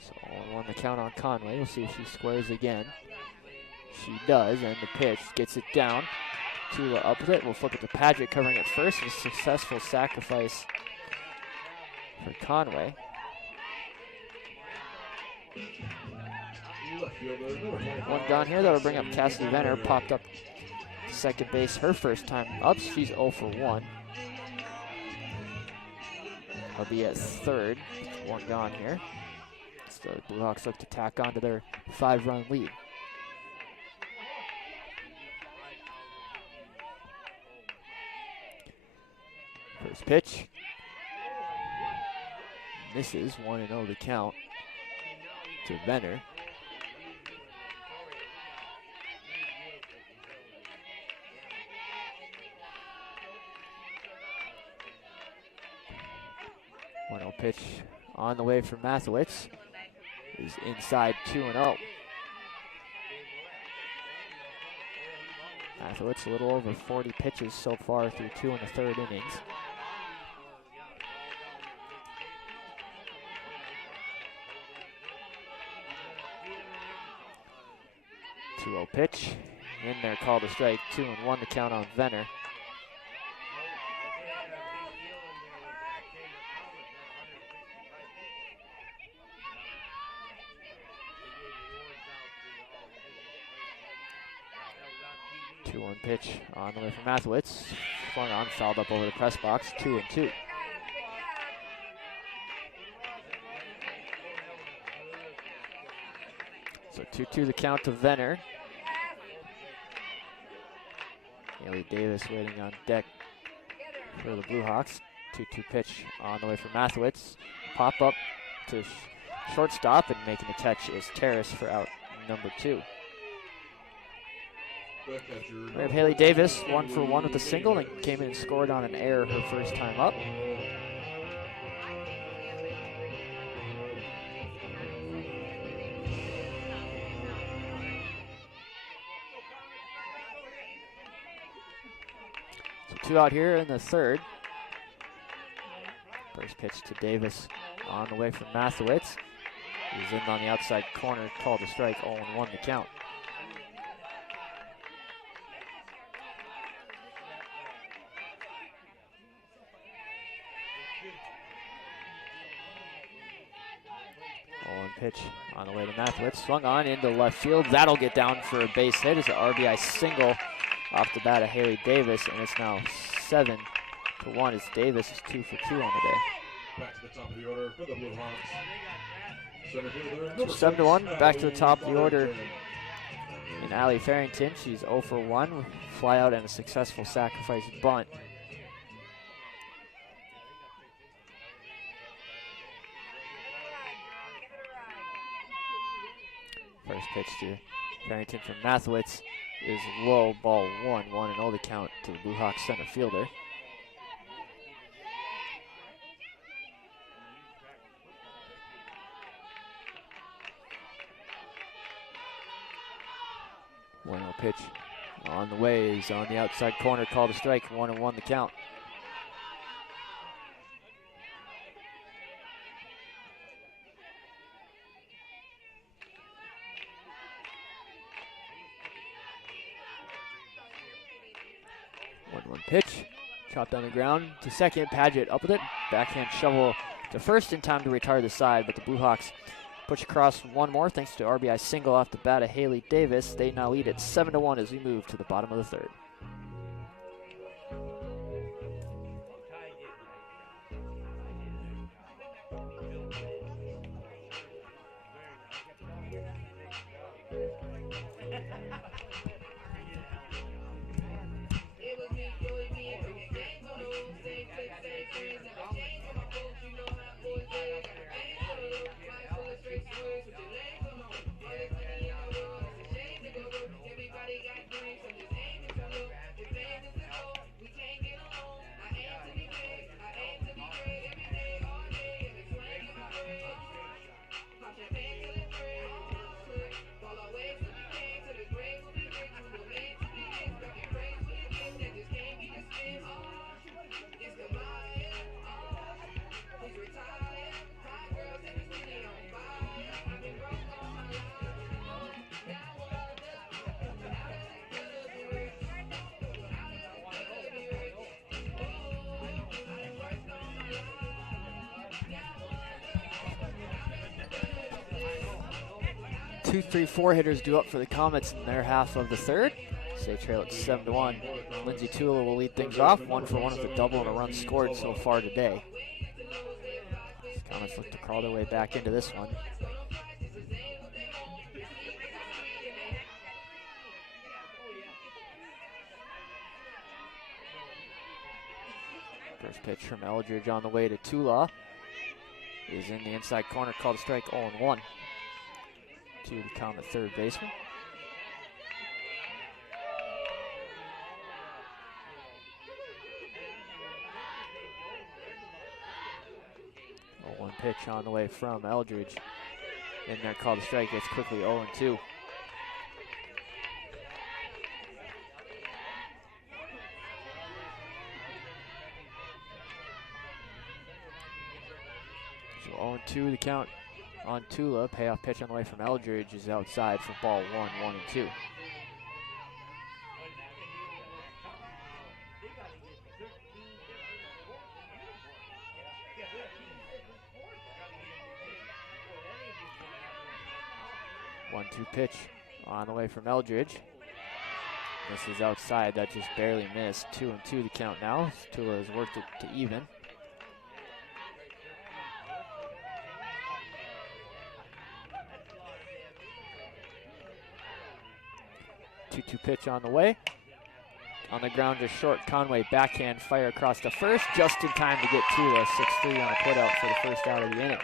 So 0-1 the count on Conway. We'll see if she squares again. She does, and the pitch gets it down. Tula up with it. We'll flip it to Padgett covering it first. A successful sacrifice for Conway. One gone here. That'll bring up Cassidy Venner. Popped up to second base her first time up. She's 0 for 1. I'll be at third. One gone here. So the Blue Hawks look to tack on to their 5-run lead. First pitch. Misses. 1-0 the count to Venner. Pitch on the way from Mathewitz is inside 2-0. Mathewitz a little over 40 pitches so far through 2 in the third innings. Two-0 pitch in there, called a strike. 2-1 the count on Venner. Pitch on the way from Mathewitz. Flung on, fouled up over the press box. 2-2. So 2-2 the count to Venner. Haley Davis waiting on deck for the Blue Hawks. 2-2 pitch on the way from Mathewitz. Pop up to shortstop, and making the catch is Terrace for out number 2. The catcher. We have Haley Davis, 1 for 1 with a single, and came in and scored on an error her first time up. So 2 out here in the third. First pitch to Davis on the way from Mathewitz. He's in on the outside corner, called a strike, 0-1 the count. Pitch on the way to Mathewitz, swung on into left field. That'll get down for a base hit. It's an RBI single off the bat of Haley Davis, and it's now 7-1 as Davis is 2 for 2 on the day. Back to the top of the order for the Blue Hawks. Center fielder, So 7-1, back to the top of the order in Allie Farrington. She's 0 for 1, fly out and a successful sacrifice bunt. First pitch to Farrington from Mathewitz is low, ball 1, 1-0 the count to the Blue Hawks center fielder. Pitch on the way is on the outside corner, called a strike, 1-1 the count. Pitch, chopped on the ground to second. Padgett up with it. Backhand shovel to first in time to retire the side, but the Blue Hawks push across one more thanks to RBI single off the bat of Haley Davis. They now lead at 7-1 as we move to the bottom of the third. Two, 3, 4 hitters due up for the Comets in their half of the third. So they trail at 7-1. Lindsay Tula will lead things off, 1 for 1 with a double and a run scored so far today. The Comets look to crawl their way back into this one. First pitch from Eldridge on the way to Tula is in the inside corner, called a strike, 0-1. To the Comet third baseman. One pitch on the way from Eldridge. In there, called a strike, gets quickly 0-2. So 0-2 the count on Tula. Payoff pitch on the way from Eldridge is outside for ball 1, 1-2. One-two pitch on the way from Eldridge. This is outside, that just barely missed. 2-2 the count now. Tula has worked it to even. 2-2 pitch on the way. On the ground to short, Conway backhand fire across the first, just in time to get Tula 6-3 on a putout for the first out of the inning.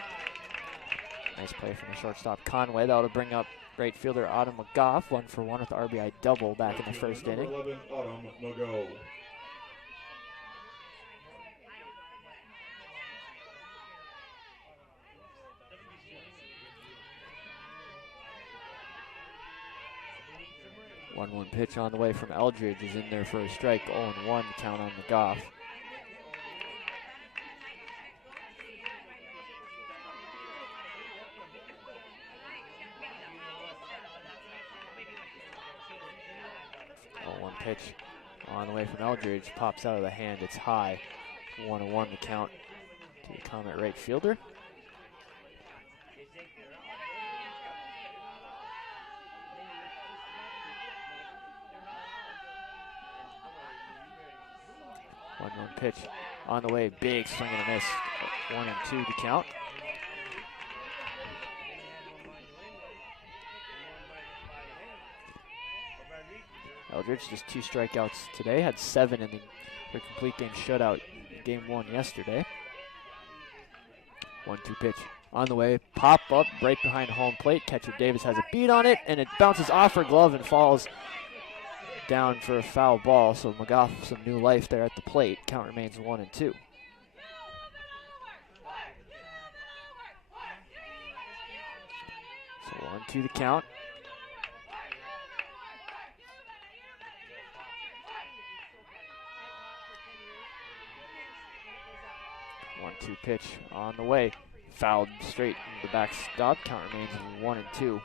Nice play from the shortstop Conway. That'll bring up Right fielder Autumn McGough, 1-for-1 with the RBI double back in the first Number inning. 11, Autumn Mago. One pitch on the way from Eldridge is in there for a strike. 0-1 count on McGough. One pitch on the way from Eldridge, pops out of the hand. It's high. 1-1 the count to the Comet right fielder. One pitch on the way, big swing and a miss. 1-2 to count. Eldridge just 2 strikeouts today, had 7 in the complete game shutout game 1 yesterday. 1-2 pitch on the way, pop up right behind home plate. Catcher Davis has a beat on it, and it bounces off her glove and falls down for a foul ball. So McGough some new life there at the plate. Count remains 1-2. So 1-2 the count. One-two pitch on the way. Fouled straight into the backstop. Count remains 1-2.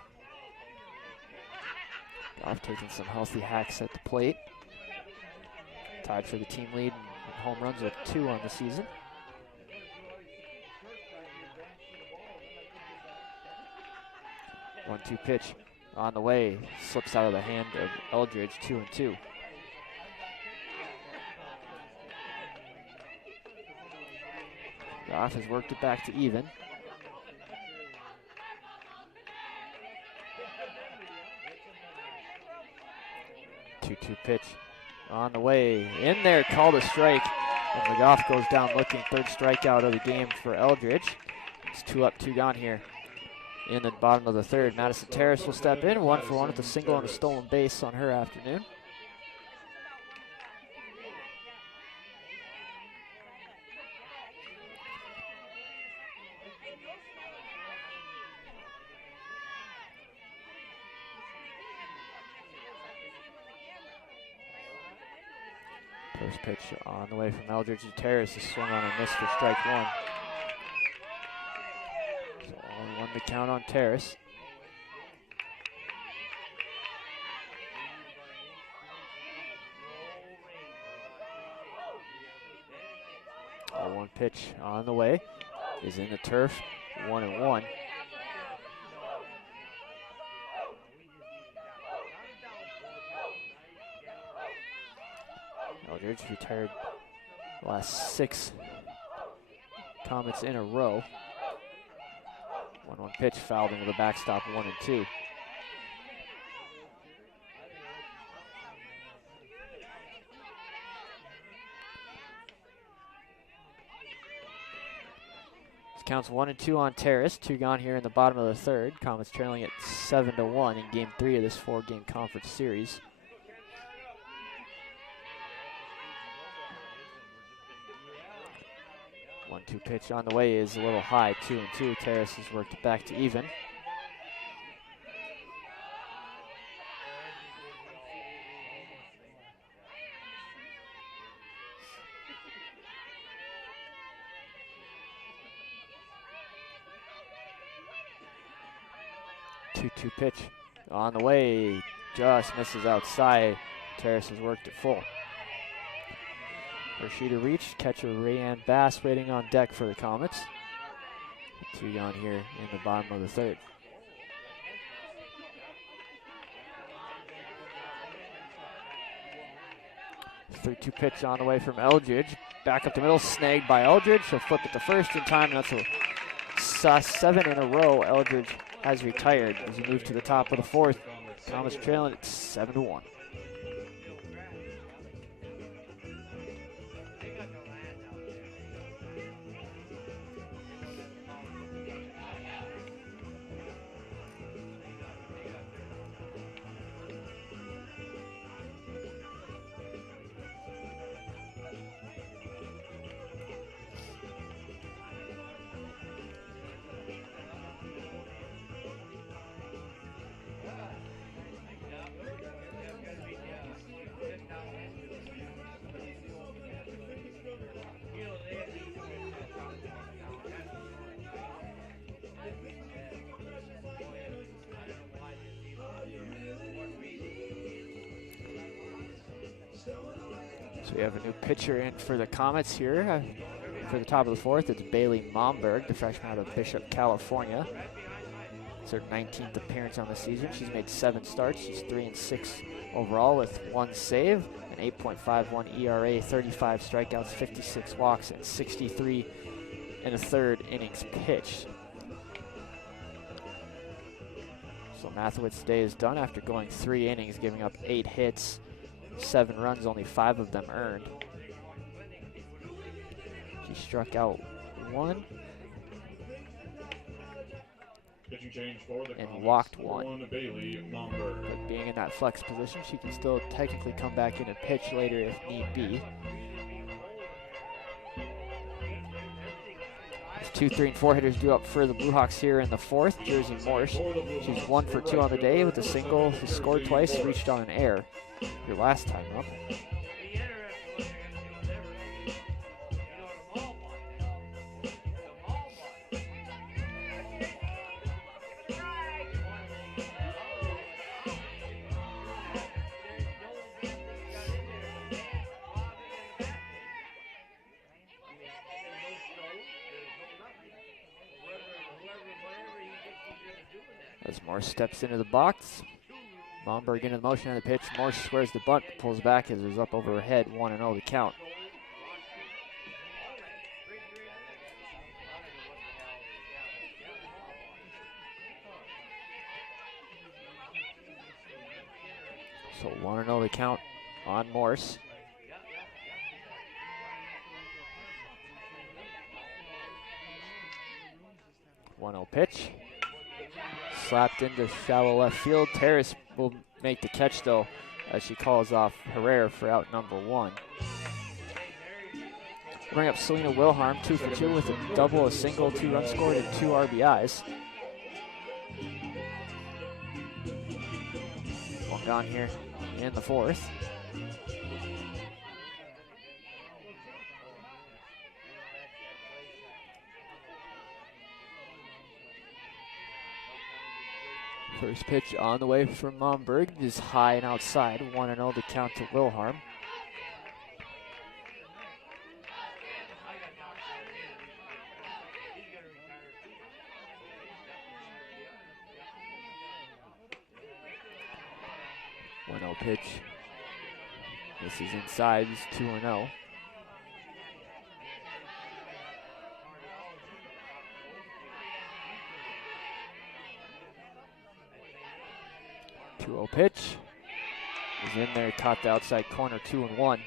Goff taking some healthy hacks at the plate. Tied for the team lead in home runs with 2 on the season. One-two pitch on the way. Slips out of the hand of Eldridge. 2-2. Goff has worked it back to even. Two-two pitch on the way. In there, called a strike. And McGough goes down looking. 3rd strikeout of the game for Eldridge. It's 2 up, 2 gone here in the bottom of the 3rd. Madison Terrace will step in. 1-for-1 with a single and a stolen base on her afternoon. First pitch on the way from Eldridge to Terrace. A swung on a miss for strike 1. So 0-1 to count on Terrace. One pitch on the way is in the turf. 1-1. Eldridge retired the last 6 Comets in a row. 1-1 pitch fouled into the backstop. 1-2. Counts 1-2 on Terrace. 2 gone here in the bottom of the 3rd. Comets trailing at 7-1 in Game 3 of this 4-game conference series. One-two pitch on the way is a little high. 2-2. Terrace has worked it back to even. Two pitch on the way, just misses outside. Terrace has worked it full. Rashida reached, catcher Rayanne Bass waiting on deck for the Comets. 2 gone here in the bottom of the 3rd. Three-two pitch on the way from Eldridge. Back up the middle, snagged by Eldridge. She'll flip it to first in time, and that's a 7 in a row. Eldridge has retired as we move to the top of the 4th. Comets trailing at 7-1. So we have a new pitcher in for the Comets here. For the top of the fourth, it's Bailey Momberg, the freshman out of Bishop, California. It's her 19th appearance on the season. She's made 7 starts. She's 3-6 overall with 1 save, an 8.51 ERA, 35 strikeouts, 56 walks, and 63 1/3 innings pitched. So Mathewitz today is done after going 3 innings, giving up 8 hits, 7 runs, only 5 of them earned. She struck out 1 and walked 1. But being in that flex position, she can still technically come back in and pitch later if need be. There's 2, 3, and 4 hitters due up for the Blue Hawks here in the fourth. Jersey Morse, she's 1 for 2 on the day with a single. She scored twice, reached on an error her last time up. As Morse steps into the box, Momberg into the motion on the pitch. Morse squares the bunt, pulls back as it was up over her head, 1-0 the count. So 1-0 the count on Morse. One-0 pitch. Slapped into shallow left field. Terrace will make the catch though as she calls off Herrera for out number 1. Bring up Selena Wilharm, 2 for 2 with a double, a single, 2 runs scored, and 2 RBIs. One gone here in the fourth. First pitch on the way from Momberg is high and outside. 1-0 to count to Wilharm. Pitch. This is inside. It's 2-0. Pitch is in there, caught the outside corner, 2-1.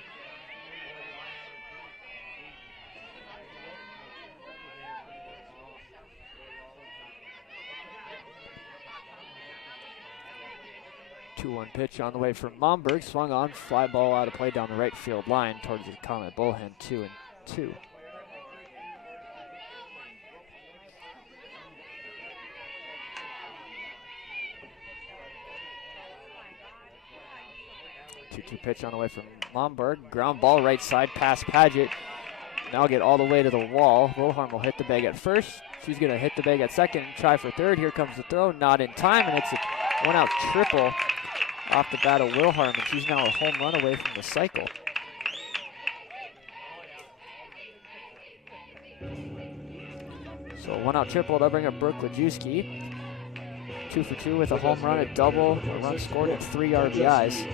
Pitch on the way from Momberg, swung on, fly ball out of play down the right field line towards the Comet Bullhen, 2-2. Pitch on the way from Momberg. Ground ball right side past Paget. Now get all the way to the wall. Wilharm will hit the bag at first. She's going to hit the bag at second and try for third. Here comes the throw. Not in time, and it's a one-out triple off the bat of Wilharm, and she's now a home run away from the cycle. So one-out triple. They'll bring up Brooke Lajewski. 2 for 2 with a home run, a double, a run scored, and 3 RBIs.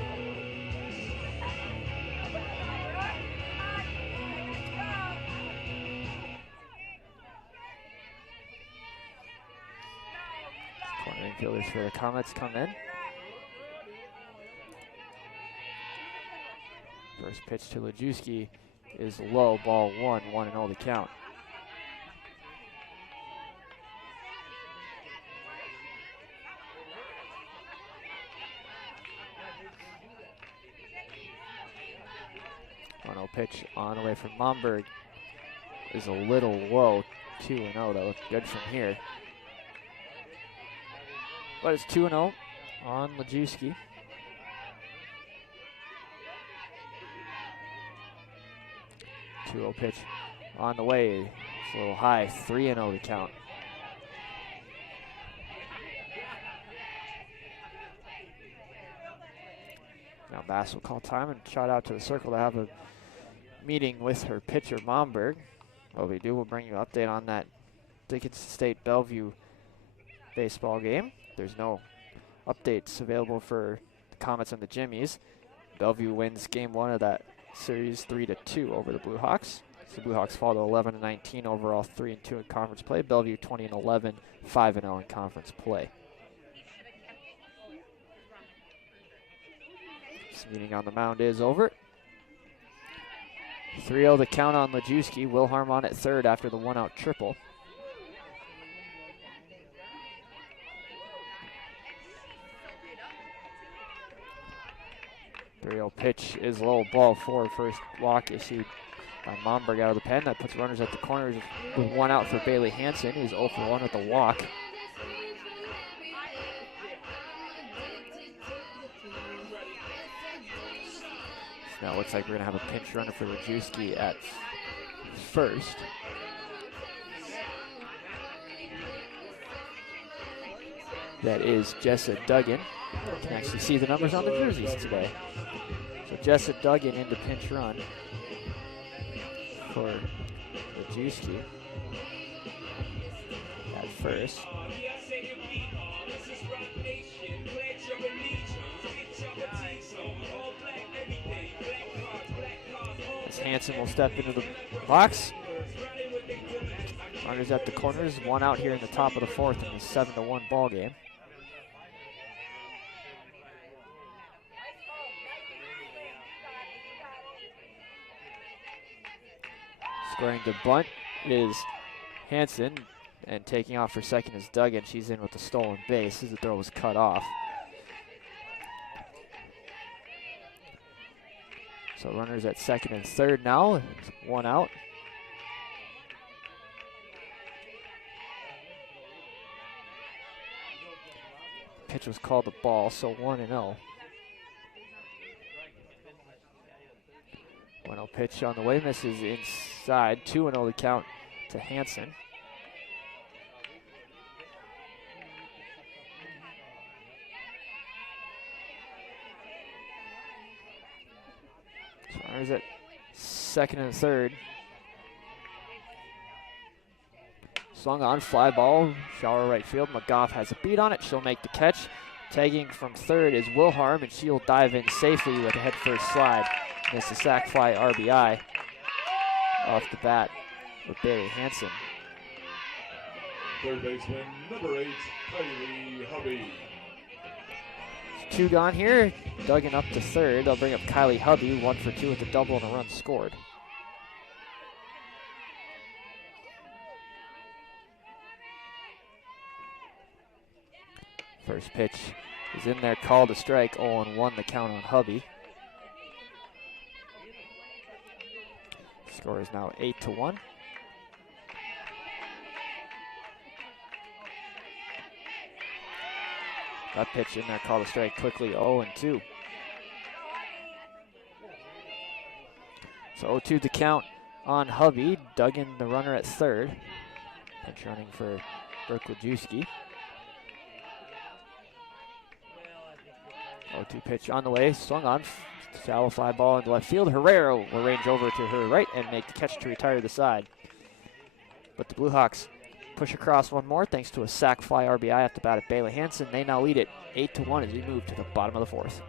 Infielders for the Comets come in. First pitch to Lajewski is low, ball 1, 1-0 the count. Pitch on the way from Momberg is a little low, 2-0. That looks good from here. But it's 2-0 on Lajewski. Pitch on the way. It's a little high, 3-0 to count. Now around basketball time, and shout out to the Circle to have a meeting with her pitcher, Momberg. What we do, we'll bring you an update on that Dickinson State Bellevue baseball game. There's no updates available for the Comets and the Jimmies. Bellevue wins game 1 of that series 3-2 over the Blue Hawks. So the Blue Hawks fall to 11-19 overall, 3-2 in conference play. Bellevue 20-11, 5-0 in conference play. This meeting on the mound is over. 3-0 the count on Lajewski. Wilharm on at third after the one-out triple. The pitch is low, ball 4, first walk issued by Momberg out of the pen. That puts runners at the corners with one out for Bailey Hansen, who's 0 for 1 with the walk. So now it looks like we're going to have a pinch runner for Lajewski at first. That is Jessa Duggan. You can actually see the numbers on the jerseys today. So Jessa Duggan into pinch run for Lajewski at first. As Hansen will step into the box. Runners at the corners, one out here in the top of the fourth in the 7-1 ball game. Scoring to bunt is Hansen, and taking off for second is Duggan. She's in with the stolen base as the throw was cut off. So runners at second and third now, one out. Pitch was called the ball, so 1-0. 1-0 pitch on the way, misses inside. 2-0 the count to Hansen. So runners at second and third. Swung on, fly ball, shallow right field. McGough has a beat on it. She'll make the catch. Tagging from third is Wilharm, and she'll dive in safely with a head first slide. It's a sac fly RBI off the bat with Bailey Hansen. Third baseman, number 8, Kylie Hubby. Two gone here. Duggan up to third. They'll bring up Kylie Hubby, 1 for 2 with a double and a run scored. First pitch is in there, called a strike. 0-1 the count on Hubby. Score is now 8-1. That pitch in there, called a strike quickly. 0-2. So 0-2 the count on Hubby. Duggan the runner at third. Pinch running for Brooke Lajewski. 0-2 pitch on the way, swung on. Shallow fly ball into left field. Herrera will range over to her right and make the catch to retire the side. But the Blue Hawks push across one more thanks to a sac fly RBI at the bat of Bailey Hansen. They now lead it 8-1 as we move to the bottom of the fourth.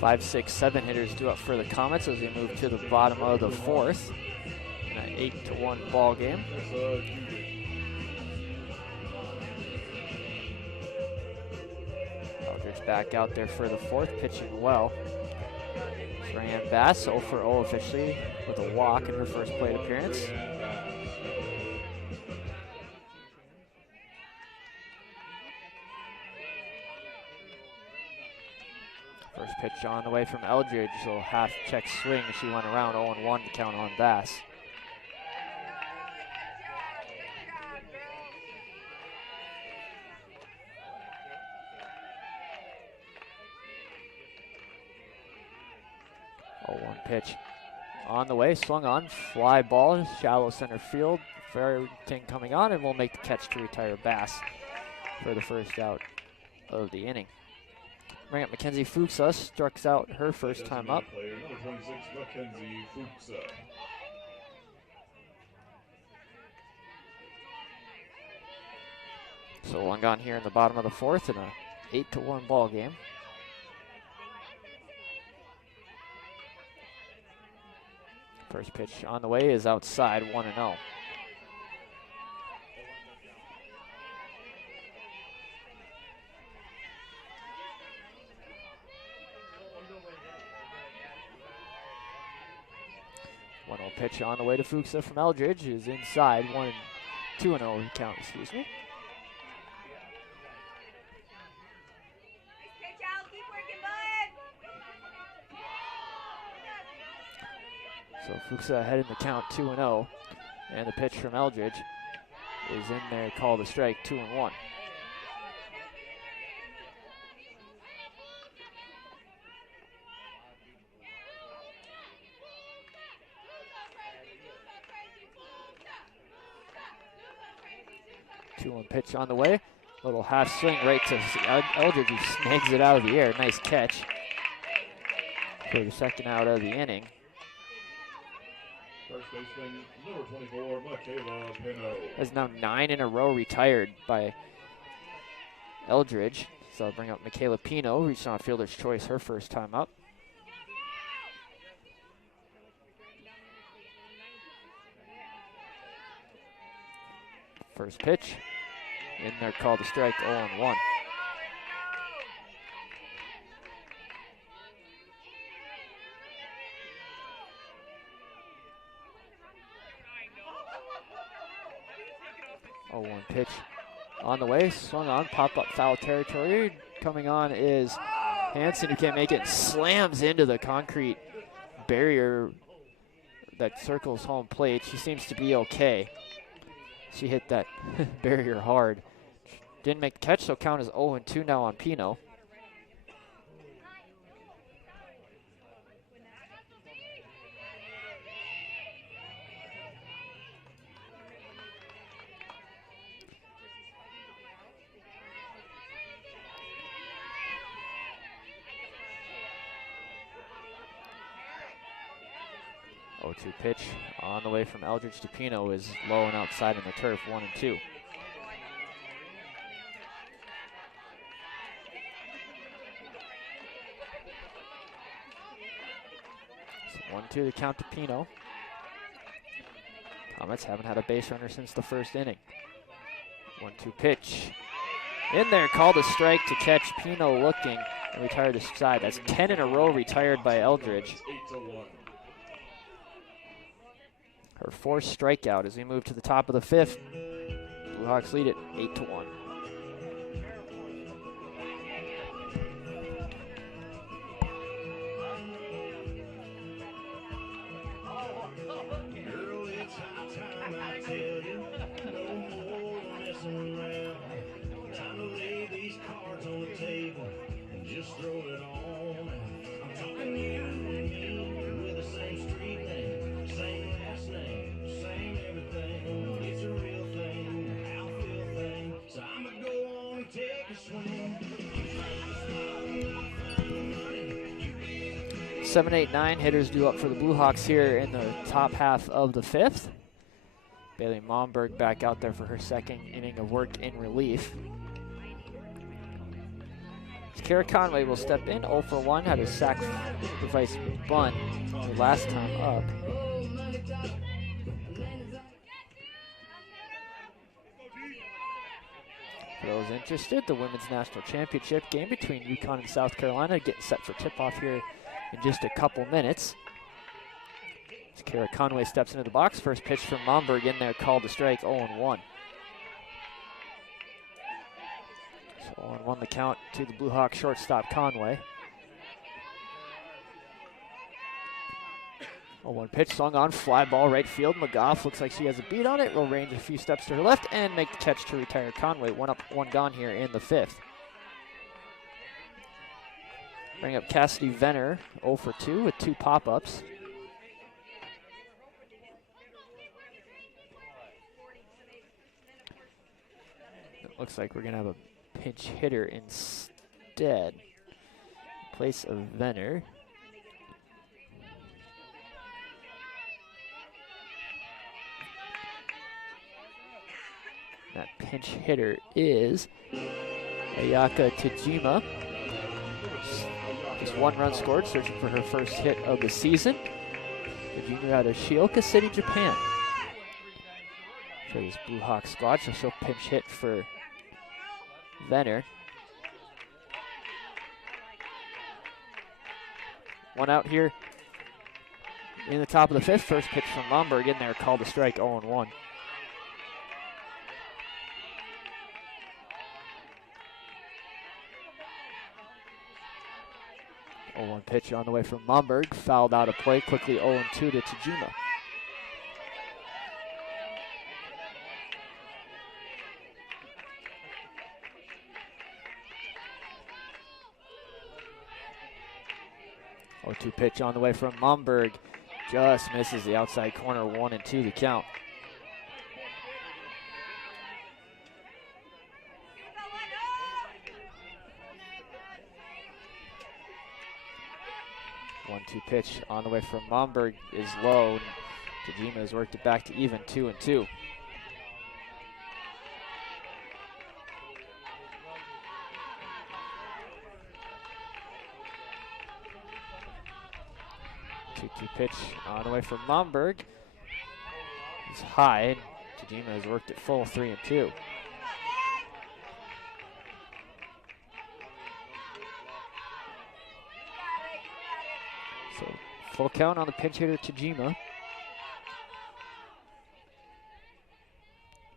Five, six, seven hitters due up for the Comets as we move to the bottom of the fourth. And 8-1 ball game. Eldridge back out there for the fourth, pitching well. Ryan Bass 0 for 0 officially with a walk in her first plate appearance. First pitch on the way from Eldridge, little half check swing. She went around 0-1 to count on Bass. One pitch on the way, swung on, fly ball, shallow center field. Farrington coming on and will make the catch to retire Bass for the first out of the inning. Bring up Mackenzie Fuchsa, struck out her first time up. Player number 26, Mackenzie Fuchsa. So one gone here in the bottom of the fourth in a 8-1 ball game. First pitch on the way is outside, 1-0. Pitch on the way to Fuchsa from Eldridge is inside, 2-0 count, excuse me. So Fuchsa ahead in the count, 2-0, and the pitch from Eldridge is in there, called a strike, 2-1. Pitch on the way, little half swing right to Eldridge, who snags it out of the air. Nice catch for the second out of the inning. First baseman, number 24, Michaela Pino. That's now 9 in a row retired by Eldridge. So I'll bring up Michaela Pino, reached on fielder's choice her first time up. First pitch. In there, called a strike, 0-1. One pitch on the way, swung on, pop up foul territory. Coming on is Hanson, who can't make it, slams into the concrete barrier that circles home plate. She seems to be okay. She hit that barrier hard. Didn't make the catch, so count is 0-2 now on Pino. Pitch on the way from Eldridge to Pino is low and outside in the turf, 1-2. So 1-2 the count to Pino. Comets haven't had a base runner since the first inning. 1-2 pitch. In there, called a strike to catch. Pino looking and retired to side. That's 10 in a row retired by Eldridge. 8-1. Her fourth strikeout as we move to the top of the fifth. Blue Hawks lead it 8-1. Girl, it's high time I tell you, no more messing around. Time to lay these cards on the table and just throw it on. I'm talking you and me with the same street name, same last name, same everything. It's a real thing, how I feel thing. So I'ma go on and take a swing. 7, 8, 9 hitters due up for the Blue Hawks here in the top half of the fifth. Bailey Momberg back out there for her second inning of work in relief. Kara Conway will step in, 0 for 1, had a sacrifice bunt the last time up. For those interested, the Women's National Championship game between UConn and South Carolina getting set for tip-off here in just a couple minutes. As Kara Conway steps into the box, first pitch from Momberg in there, called to strike, 0-1. So 0-1 the count to the Blue Hawk shortstop Conway. 0-1 pitch, swung on, fly ball right field. McGough looks like she has a beat on it. Will range a few steps to her left and make the catch to retire Conway. 1 up, 1 gone here in the 5th. Bring up Cassidy Venner, 0 for 2 with 2 pop-ups. It looks like we're going to have a pinch hitter instead in place of Venner. That pinch hitter is Ayaka Tajima. Just 1 run scored, searching for her first hit of the season. Tajima out of Shioka City, Japan. For this Blue Hawk squad, so she'll pinch hit for Venner. 1 out here in the top of the 5th. First pitch from Momberg in there, called to strike, 0-1. 0-1 pitch on the way from Momberg, fouled out of play, quickly 0-2 to Tajima. Oh, 2 pitch on the way from Momberg, just misses the outside corner, 1-2 the count. One-two pitch on the way from Momberg is low. Tajima has worked it back to even, 2-2. Two-two pitch on the way from Momberg. It's high, and Tajima has worked it full, 3-2. Full count on the pinch hitter, Tajima.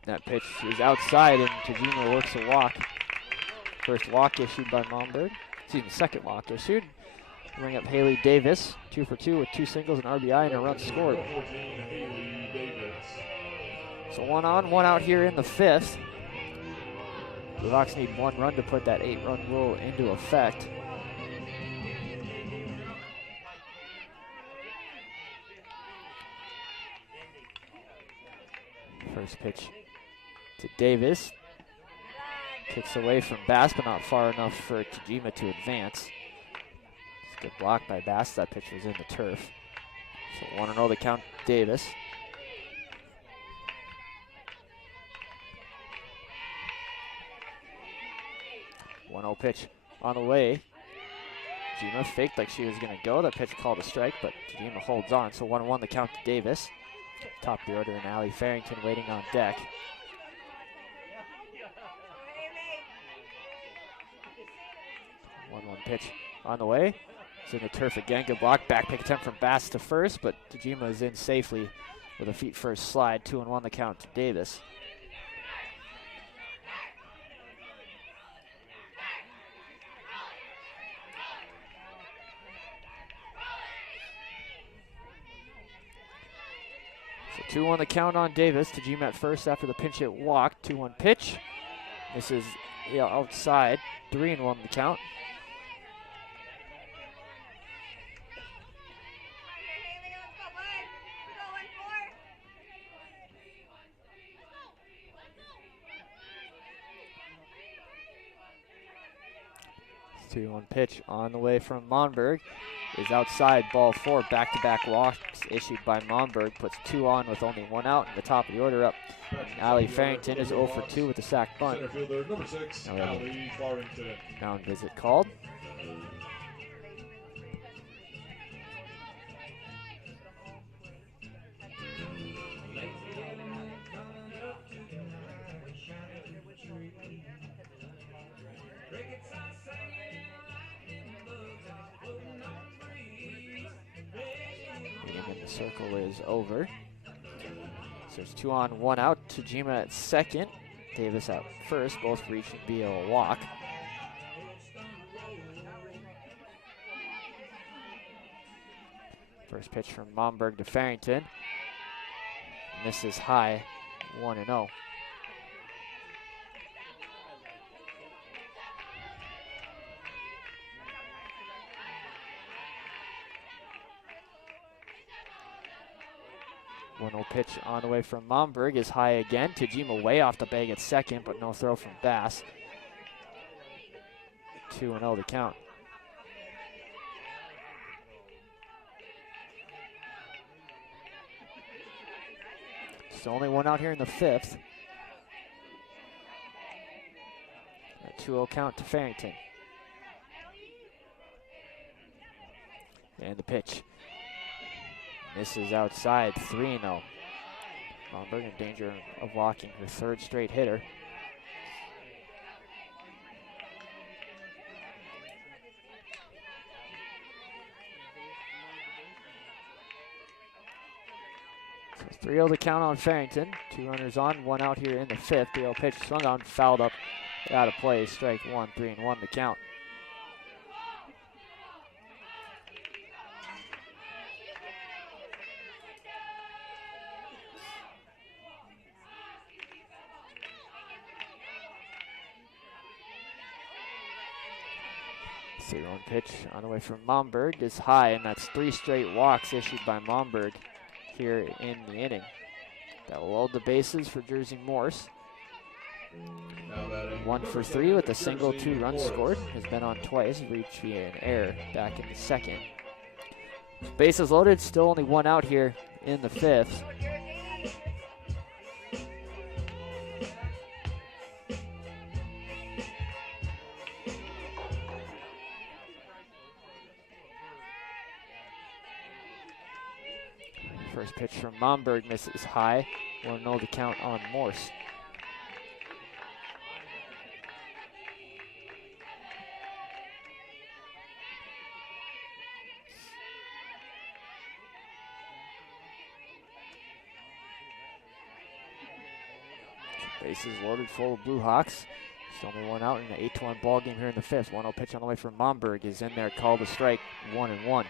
That pitch is outside, and Tajima works a walk. First walk issued by Momberg. Excuse me, second walk issued. Bring up Haley Davis, 2 for 2 with 2 singles, an RBI, and a run scored. So 1 on, 1 out here in the 5th. The Hawks need 1 run to put that 8-run rule into effect. First pitch to Davis. Kicks away from Bass, but not far enough for Tajima to advance. It's a good block by Bass. That pitch was in the turf. So 1-0 the count, Davis. One 0 pitch on the way. Tajima faked like she was going to go. That pitch called a strike, but Tajima holds on. So 1-1 the count to Davis. Top of the order, and Allie Farrington waiting on deck. 1-1 pitch on the way. It's in the turf again. Good block. Back pick attempt from Bass to first, but Tajima is in safely with a feet first slide. 2-1 the count to Davis. So 2-1 the count on Davis. Tajima at first after the pinch hit walk. 2-1 pitch. This is outside. 3-1 the count. One pitch on the way from Monberg is outside, ball 4. Back-to-back walks issued by Monberg. Puts 2 on with only 1 out, and the top of the order up. Allie Farrington is 0 for 2 with the sack bunt. Center fielder, number 6, Allie Farrington. Mound visit called. The circle is over. So it's 2 on, 1 out. Tajima at second. Davis at first. Both reaching via a walk. First pitch from Momberg to Farrington. Misses high, 1-0. Pitch on the way from Momberg is high again. Tajima way off the bag at second, but no throw from Bass. 2-0 the count. Still only 1 out here in the 5th. A 2-0 count to Farrington. And the pitch. Misses outside, 3-0. Momberg in danger of walking her 3rd straight hitter. So 3-0 the count on Farrington. 2 runners on, 1 out here in the 5th. The 0 pitch swung on, fouled up, out of play. Strike 1, 3-1 the count. The 1 pitch on the way from Momberg is high, and that's 3 straight walks issued by Momberg here in the inning. That will load the bases for Jersey Morse. 1 for 3 with a single, 2 runs scored. Has been on twice, reached via an error back in the 2nd. Bases loaded, still only 1 out here in the 5th. First pitch from Momberg misses high. 1-0 the count on Morse. Bases loaded full of Blue Hawks. Still only 1 out in an 8-1 ball game here in the 5th. 1-0 pitch on the way from Momberg is in there, called a strike, 1-1.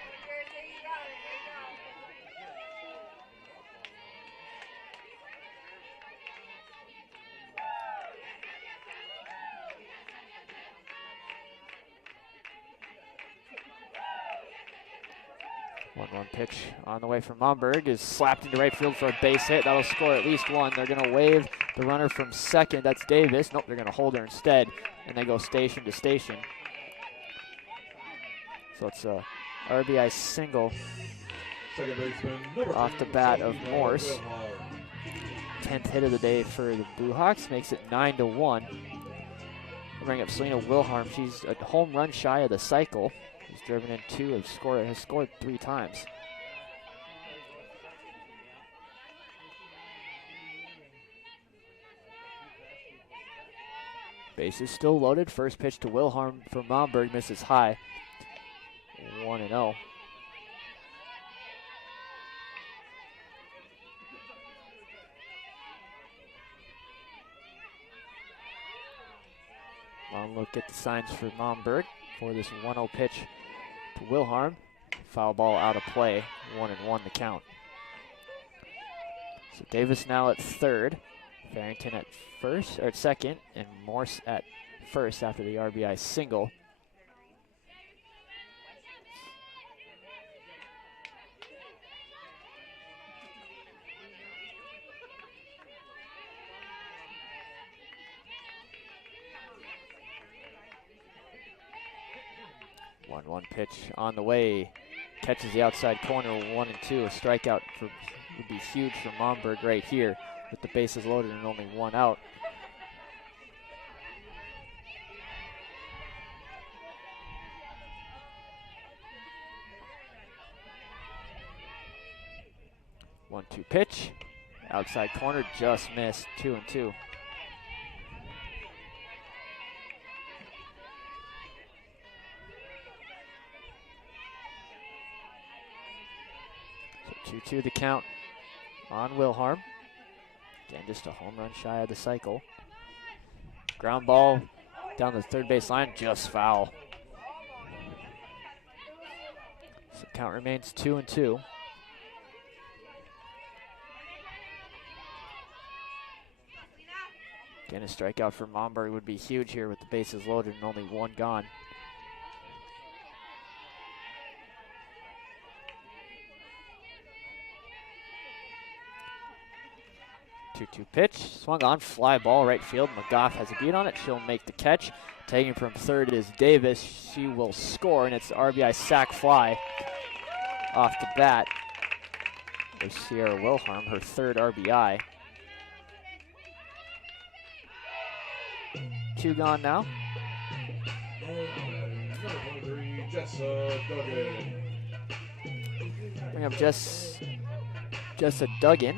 1-1 pitch on the way from Momberg is slapped into right field for a base hit. That'll score at least 1. They're going to wave the runner from second. That's Davis. Nope, they're going to hold her instead, and they go station to station. So it's a RBI single off the bat of Morse. 10th hit of the day for the Blue Hawks, makes it 9-1. Bring up Selena Wilharm. She's a home run shy of the cycle. She's driven in 2, has scored 3 times. Bases still loaded. First pitch to Wilharm from Momberg misses high. 1-0. One look at the signs for Momberg for this 1-0 pitch to Wilharm. Foul ball out of play. 1-1 the count. So Davis now at third. Farrington at first, or at second, and Morse at first after the RBI single. One pitch on the way, catches the outside corner, 1-2. A strikeout would be huge for Momberg right here with the bases loaded and only 1 out. One-two pitch, outside corner, just missed, 2-2. 2-2 the count on Wilharm. Again, just a home run shy of the cycle. Ground ball down the third base line, just foul. So count remains 2-2. Again, a strikeout for Momberg would be huge here with the bases loaded and only one gone. 2-2 pitch, swung on, fly ball, right field. McGough has a beat on it. She'll make the catch. Taking from third is Davis. She will score, and it's the RBI sac fly off the bat. There's Sierra Wilharm, her third RBI. 2 gone now. Number 23, Jessa Duggan. Bring up Jessa Duggan.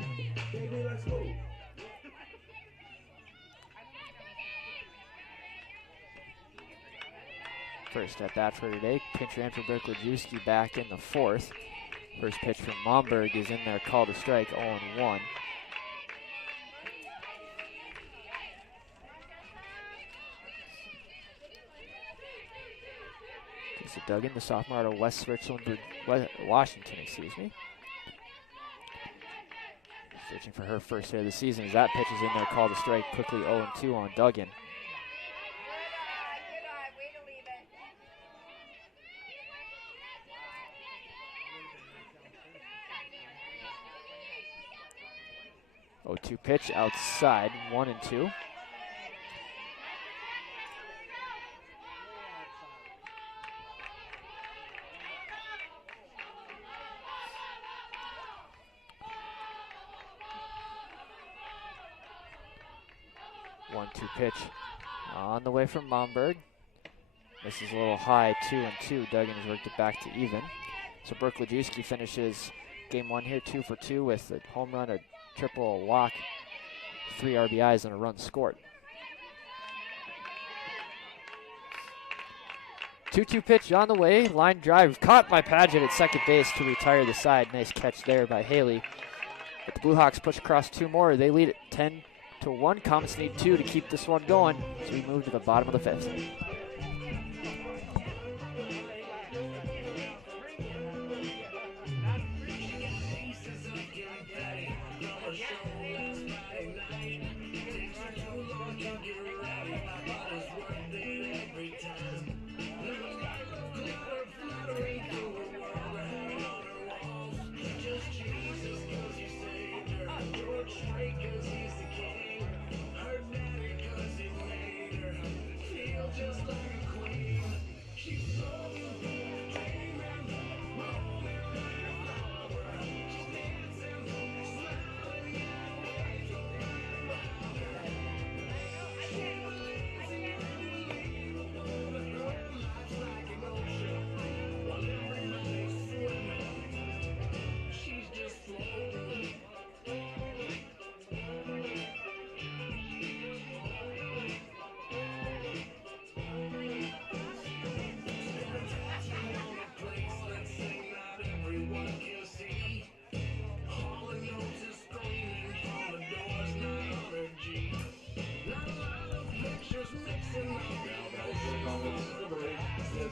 First at bat for today. Pinch ran for Berklajewski back in the 4th. First pitch from Momberg is in there, called a strike, 0-1. Jessa Duggan, the sophomore out of West Richland, Washington, excuse me. Searching for her first hit of the season as that pitch is in there, called a strike, quickly 0-2 on Duggan. Oh, 2 pitch outside, 1-2. Pitch on the way from Momberg. This is a little high, 2-2. Duggan has worked it back to even. So Berklajewski finishes game 1 here, 2 for 2 with a home run, a triple, a walk, 3 RBIs, and a run scored. 2-2 pitch on the way. Line drive caught by Padgett at second base to retire the side. Nice catch there by Haley. But the Blue Hawks push across 2 more. They lead at 10-1. Comets need 2 to keep this one going. So we move to the bottom of the 5th.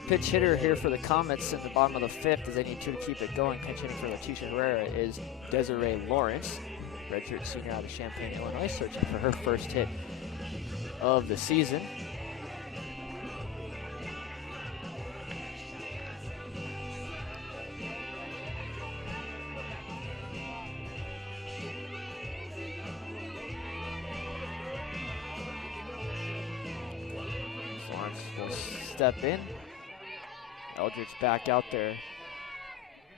Pitch hitter here for the Comets in the bottom of the 5th as they need 2 to keep it going. Pinch hitting for Leticia Herrera is Desiree Lawrence, redshirt senior out of Champaign, Illinois, searching for her first hit of the season. Lawrence will step in. Eldridge back out there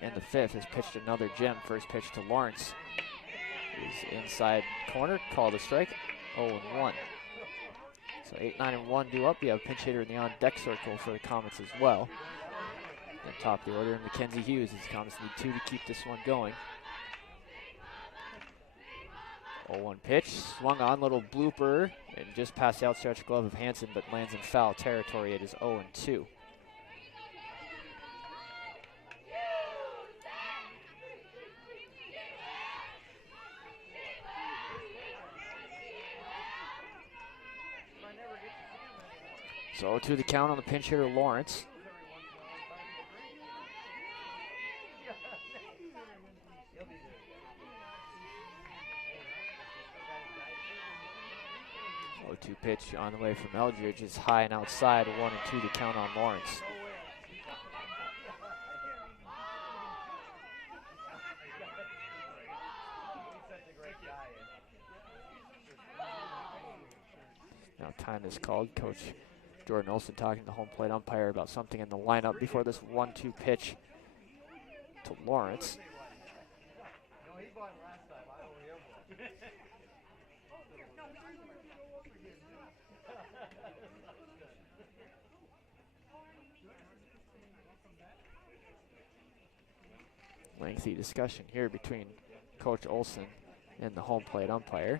in the 5th has pitched another gem. First pitch to Lawrence is inside corner, called a strike, 0-1. So 8-9-1 due up. You have a pinch hitter in the on-deck circle for the Comets as well. And top of the order, Mackenzie Hughes as the Comets need 2 to keep this one going. 0-1 pitch, swung on, little blooper, and just past the outstretched glove of Hansen, but lands in foul territory. It is 0-2. So 0-2 the count on the pinch hitter, Lawrence. Oh, 2 pitch on the way from Eldridge is high and outside. 1-2 to count on Lawrence. Now time is called. Coach Jordan Olson talking to the home plate umpire about something in the lineup before this 1-2 pitch to Lawrence. Lengthy discussion here between Coach Olson and the home plate umpire.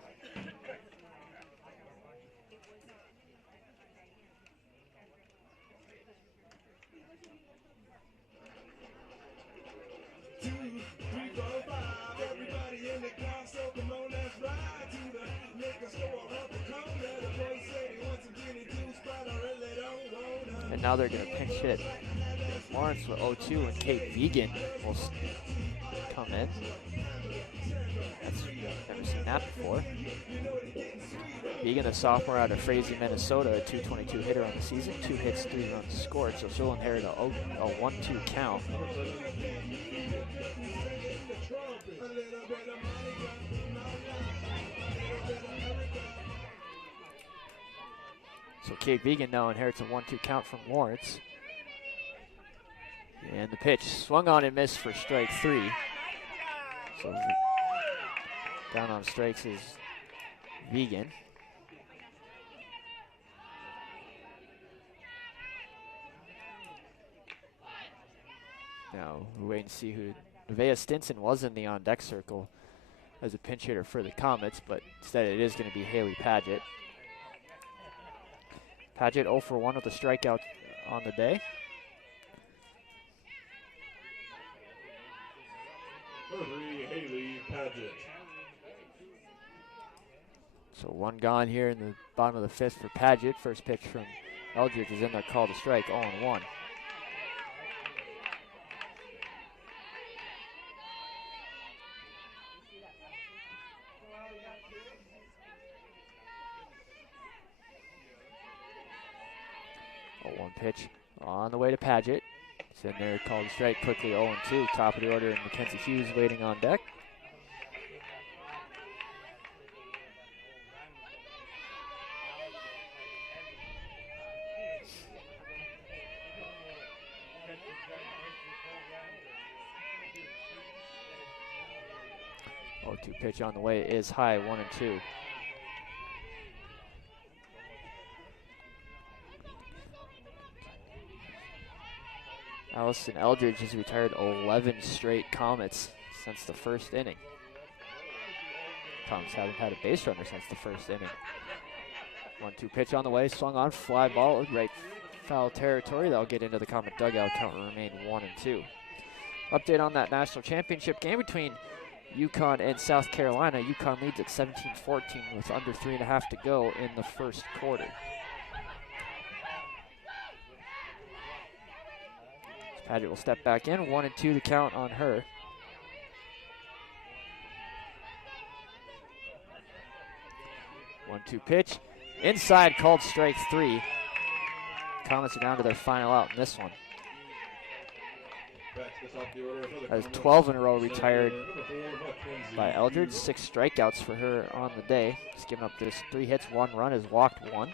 And now they're going to pinch hit Lawrence with 0-2, and Kate Vegan will come in. That's never seen that before. Vegan, a sophomore out of Frazee, Minnesota, a .222 hitter on the season, 2 hits, 3 runs scored, so she'll inherit a 1-2 count. So Kate Vegan now inherits a 1-2 count from Lawrence. And the pitch swung on and missed for strike 3. So down on strikes is Vegan. Now we'll wait and see who. Nevaeh Stinson was in the on-deck circle as a pinch hitter for the Comets, but instead it is going to be Haley Paget. Paget 0 for 1 with a strikeout on the day. Number 3, Haley Paget. So 1 gone here in the bottom of the 5th for Paget. First pitch from Eldridge is in there, called a strike, 0-1. One pitch on the way to Paget. It's in there, called a strike, quickly 0-2. Top of the order, and Mackenzie Hughes waiting on deck. Oh, 2 pitch on the way is high, 1-2. Allison Eldridge has retired 11 straight Comets since the first inning. Comets haven't had a base runner since the first inning. 1-2 pitch on the way, swung on, fly ball, right foul territory. That'll get into the Comet dugout, count will remain 1-2. Update on that national championship game between UConn and South Carolina. UConn leads at 17-14 with under 3.5 to go in the first quarter. Paget will step back in, 1-2 to count on her. One-two pitch, inside, called strike 3. Comets are down to their final out in this one. That is 12 in a row retired by Eldridge. 6 strikeouts for her on the day. She's given up just 3 hits, 1 run, has walked 1.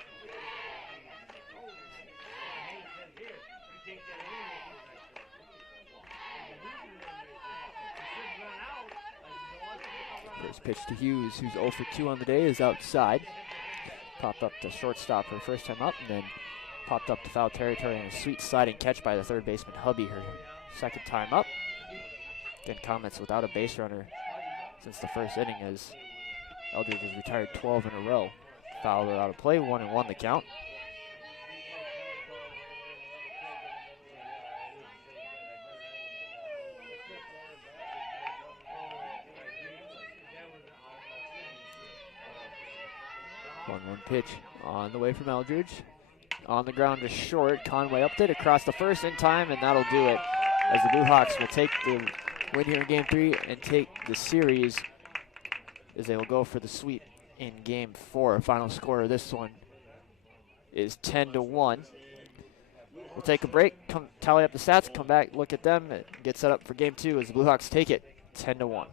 First pitch to Hughes, who's 0 for 2 on the day, is outside. Popped up to shortstop her first time up, and then popped up to foul territory and a sweet sliding catch by the third baseman Hubby her second time up. Again, Comets without a base runner since the first inning, as Eldridge has retired 12 in a row. Foul out of play, 1-1 the count. One pitch on the way from Eldridge. on the ground is short. Conway upped it across the first in time, and that'll do it as the Blue Hawks will take the win here in Game 3 and take the series as they will go for the sweep in Game 4. Final score of this one is 10-1. We'll take a break, come tally up the stats, come back, look at them, and get set up for Game 2 as the Blue Hawks take it 10-1.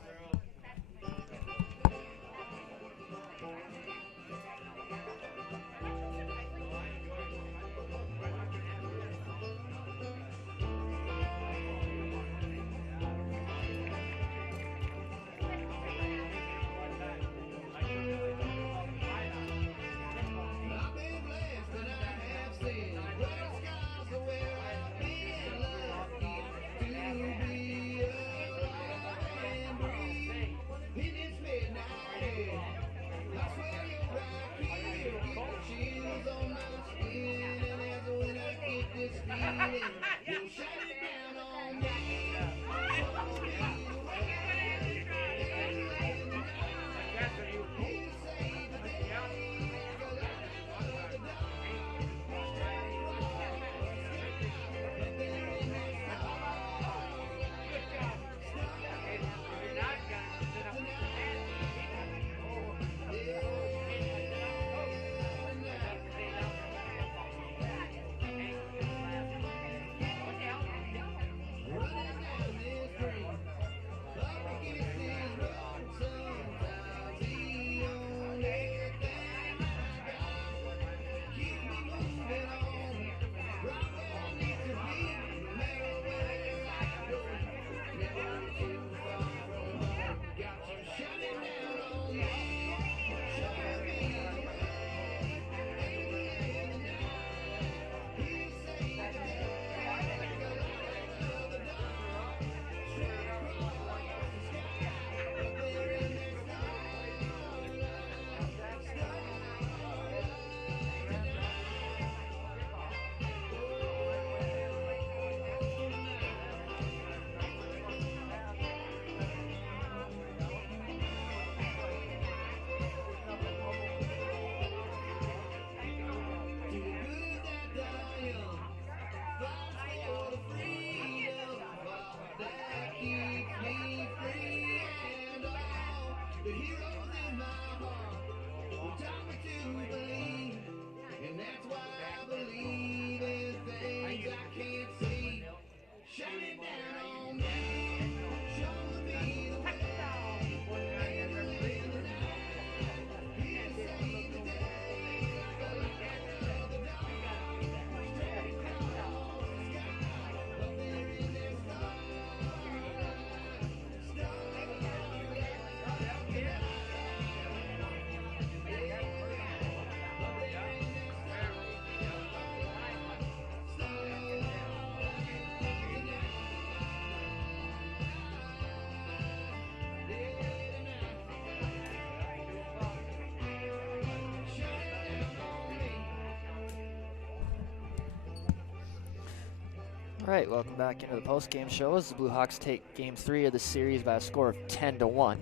All right, welcome back into the post-game show as the Blue Hawks take Game 3 of the series by a score of 10-1.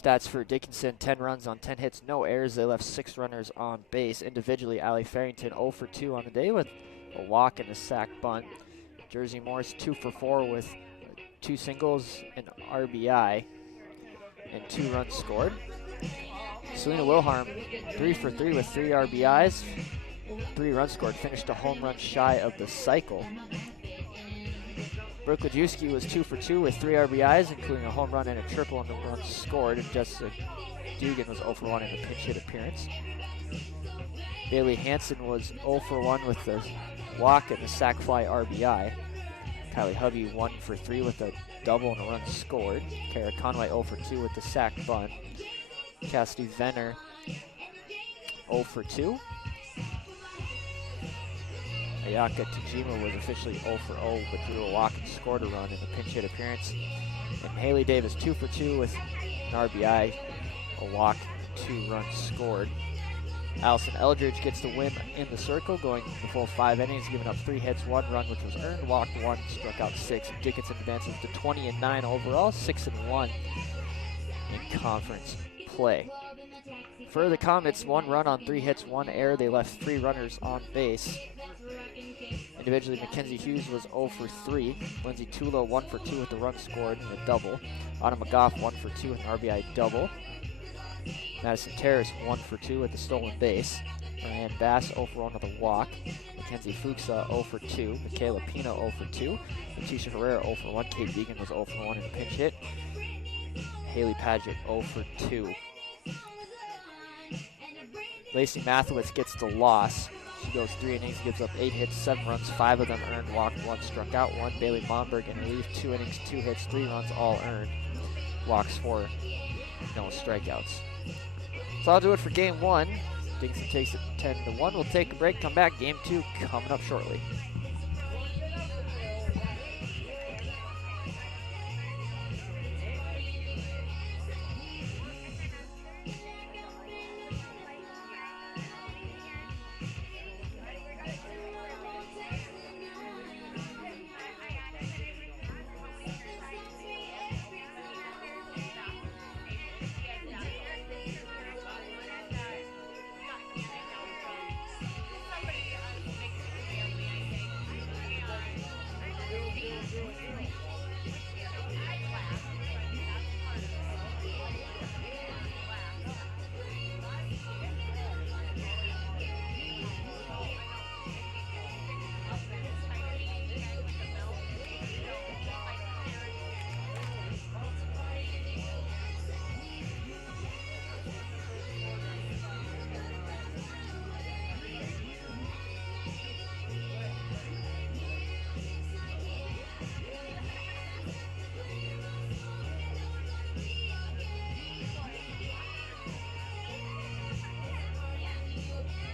Stats for Dickinson: 10 runs on 10 hits, no errors. They left 6 runners on base. Individually, Allie Farrington 0 for 2 on the day with a walk and a sac bunt. Jersey Morris 2 for 4 with 2 singles, an RBI, and 2 runs scored. Selena Wilharm 3 for 3 with 3 RBIs. 3 runs scored, finished a home run shy of the cycle. Brooke Lajewski was 2 for 2 with 3 RBIs, including a home run and a triple on the runs scored, and Jessica Dugan was 0 for 1 in a pinch hit appearance. Bailey Hansen was 0 for 1 with the walk and the sac fly RBI. Kylie Hubby 1 for 3 with a double and a run scored. Kara Conway 0 for 2 with the sac bunt. Cassidy Venner 0 for 2. Ayaka Tajima was officially 0 for 0, but drew a walk and scored a run in the pinch hit appearance. And Haley Davis 2 for 2 with an RBI, a walk, 2 runs scored. Allison Eldridge gets the win in the circle, going the full 5 innings, giving up 3 hits, 1 run, which was earned, walked 1, struck out 6. Dickinson advances to 20-9 overall, 6-1 in conference play. For the Comets, 1 run on 3 hits, 1 error. They left 3 runners on base. Individually, Mackenzie Hughes was 0 for 3. Lindsey Tulo 1 for 2 with the run scored and a double. Anna McGough 1 for 2 with an RBI double. Madison Terrace 1 for 2 with the stolen base. Marianne Bass 0 for 1 with a walk. Mackenzie Fuchsa 0 for 2. Michaela Pino 0 for 2. Leticia Herrera 0 for 1. Kate Vegan was 0 for 1 in a pinch hit. Haley Padgett 0 for 2. Lacey Mathewitz gets the loss. She goes 3 innings, gives up 8 hits, 7 runs, 5 of them earned, walked 1, struck out 1. Bailey Momberg in relief, 2 innings, 2 hits, 3 runs, all earned. Walks 4, no strikeouts. So I'll do it for game 1. Dickinson takes it 10-1. We'll take a break, come back. Game 2 coming up shortly.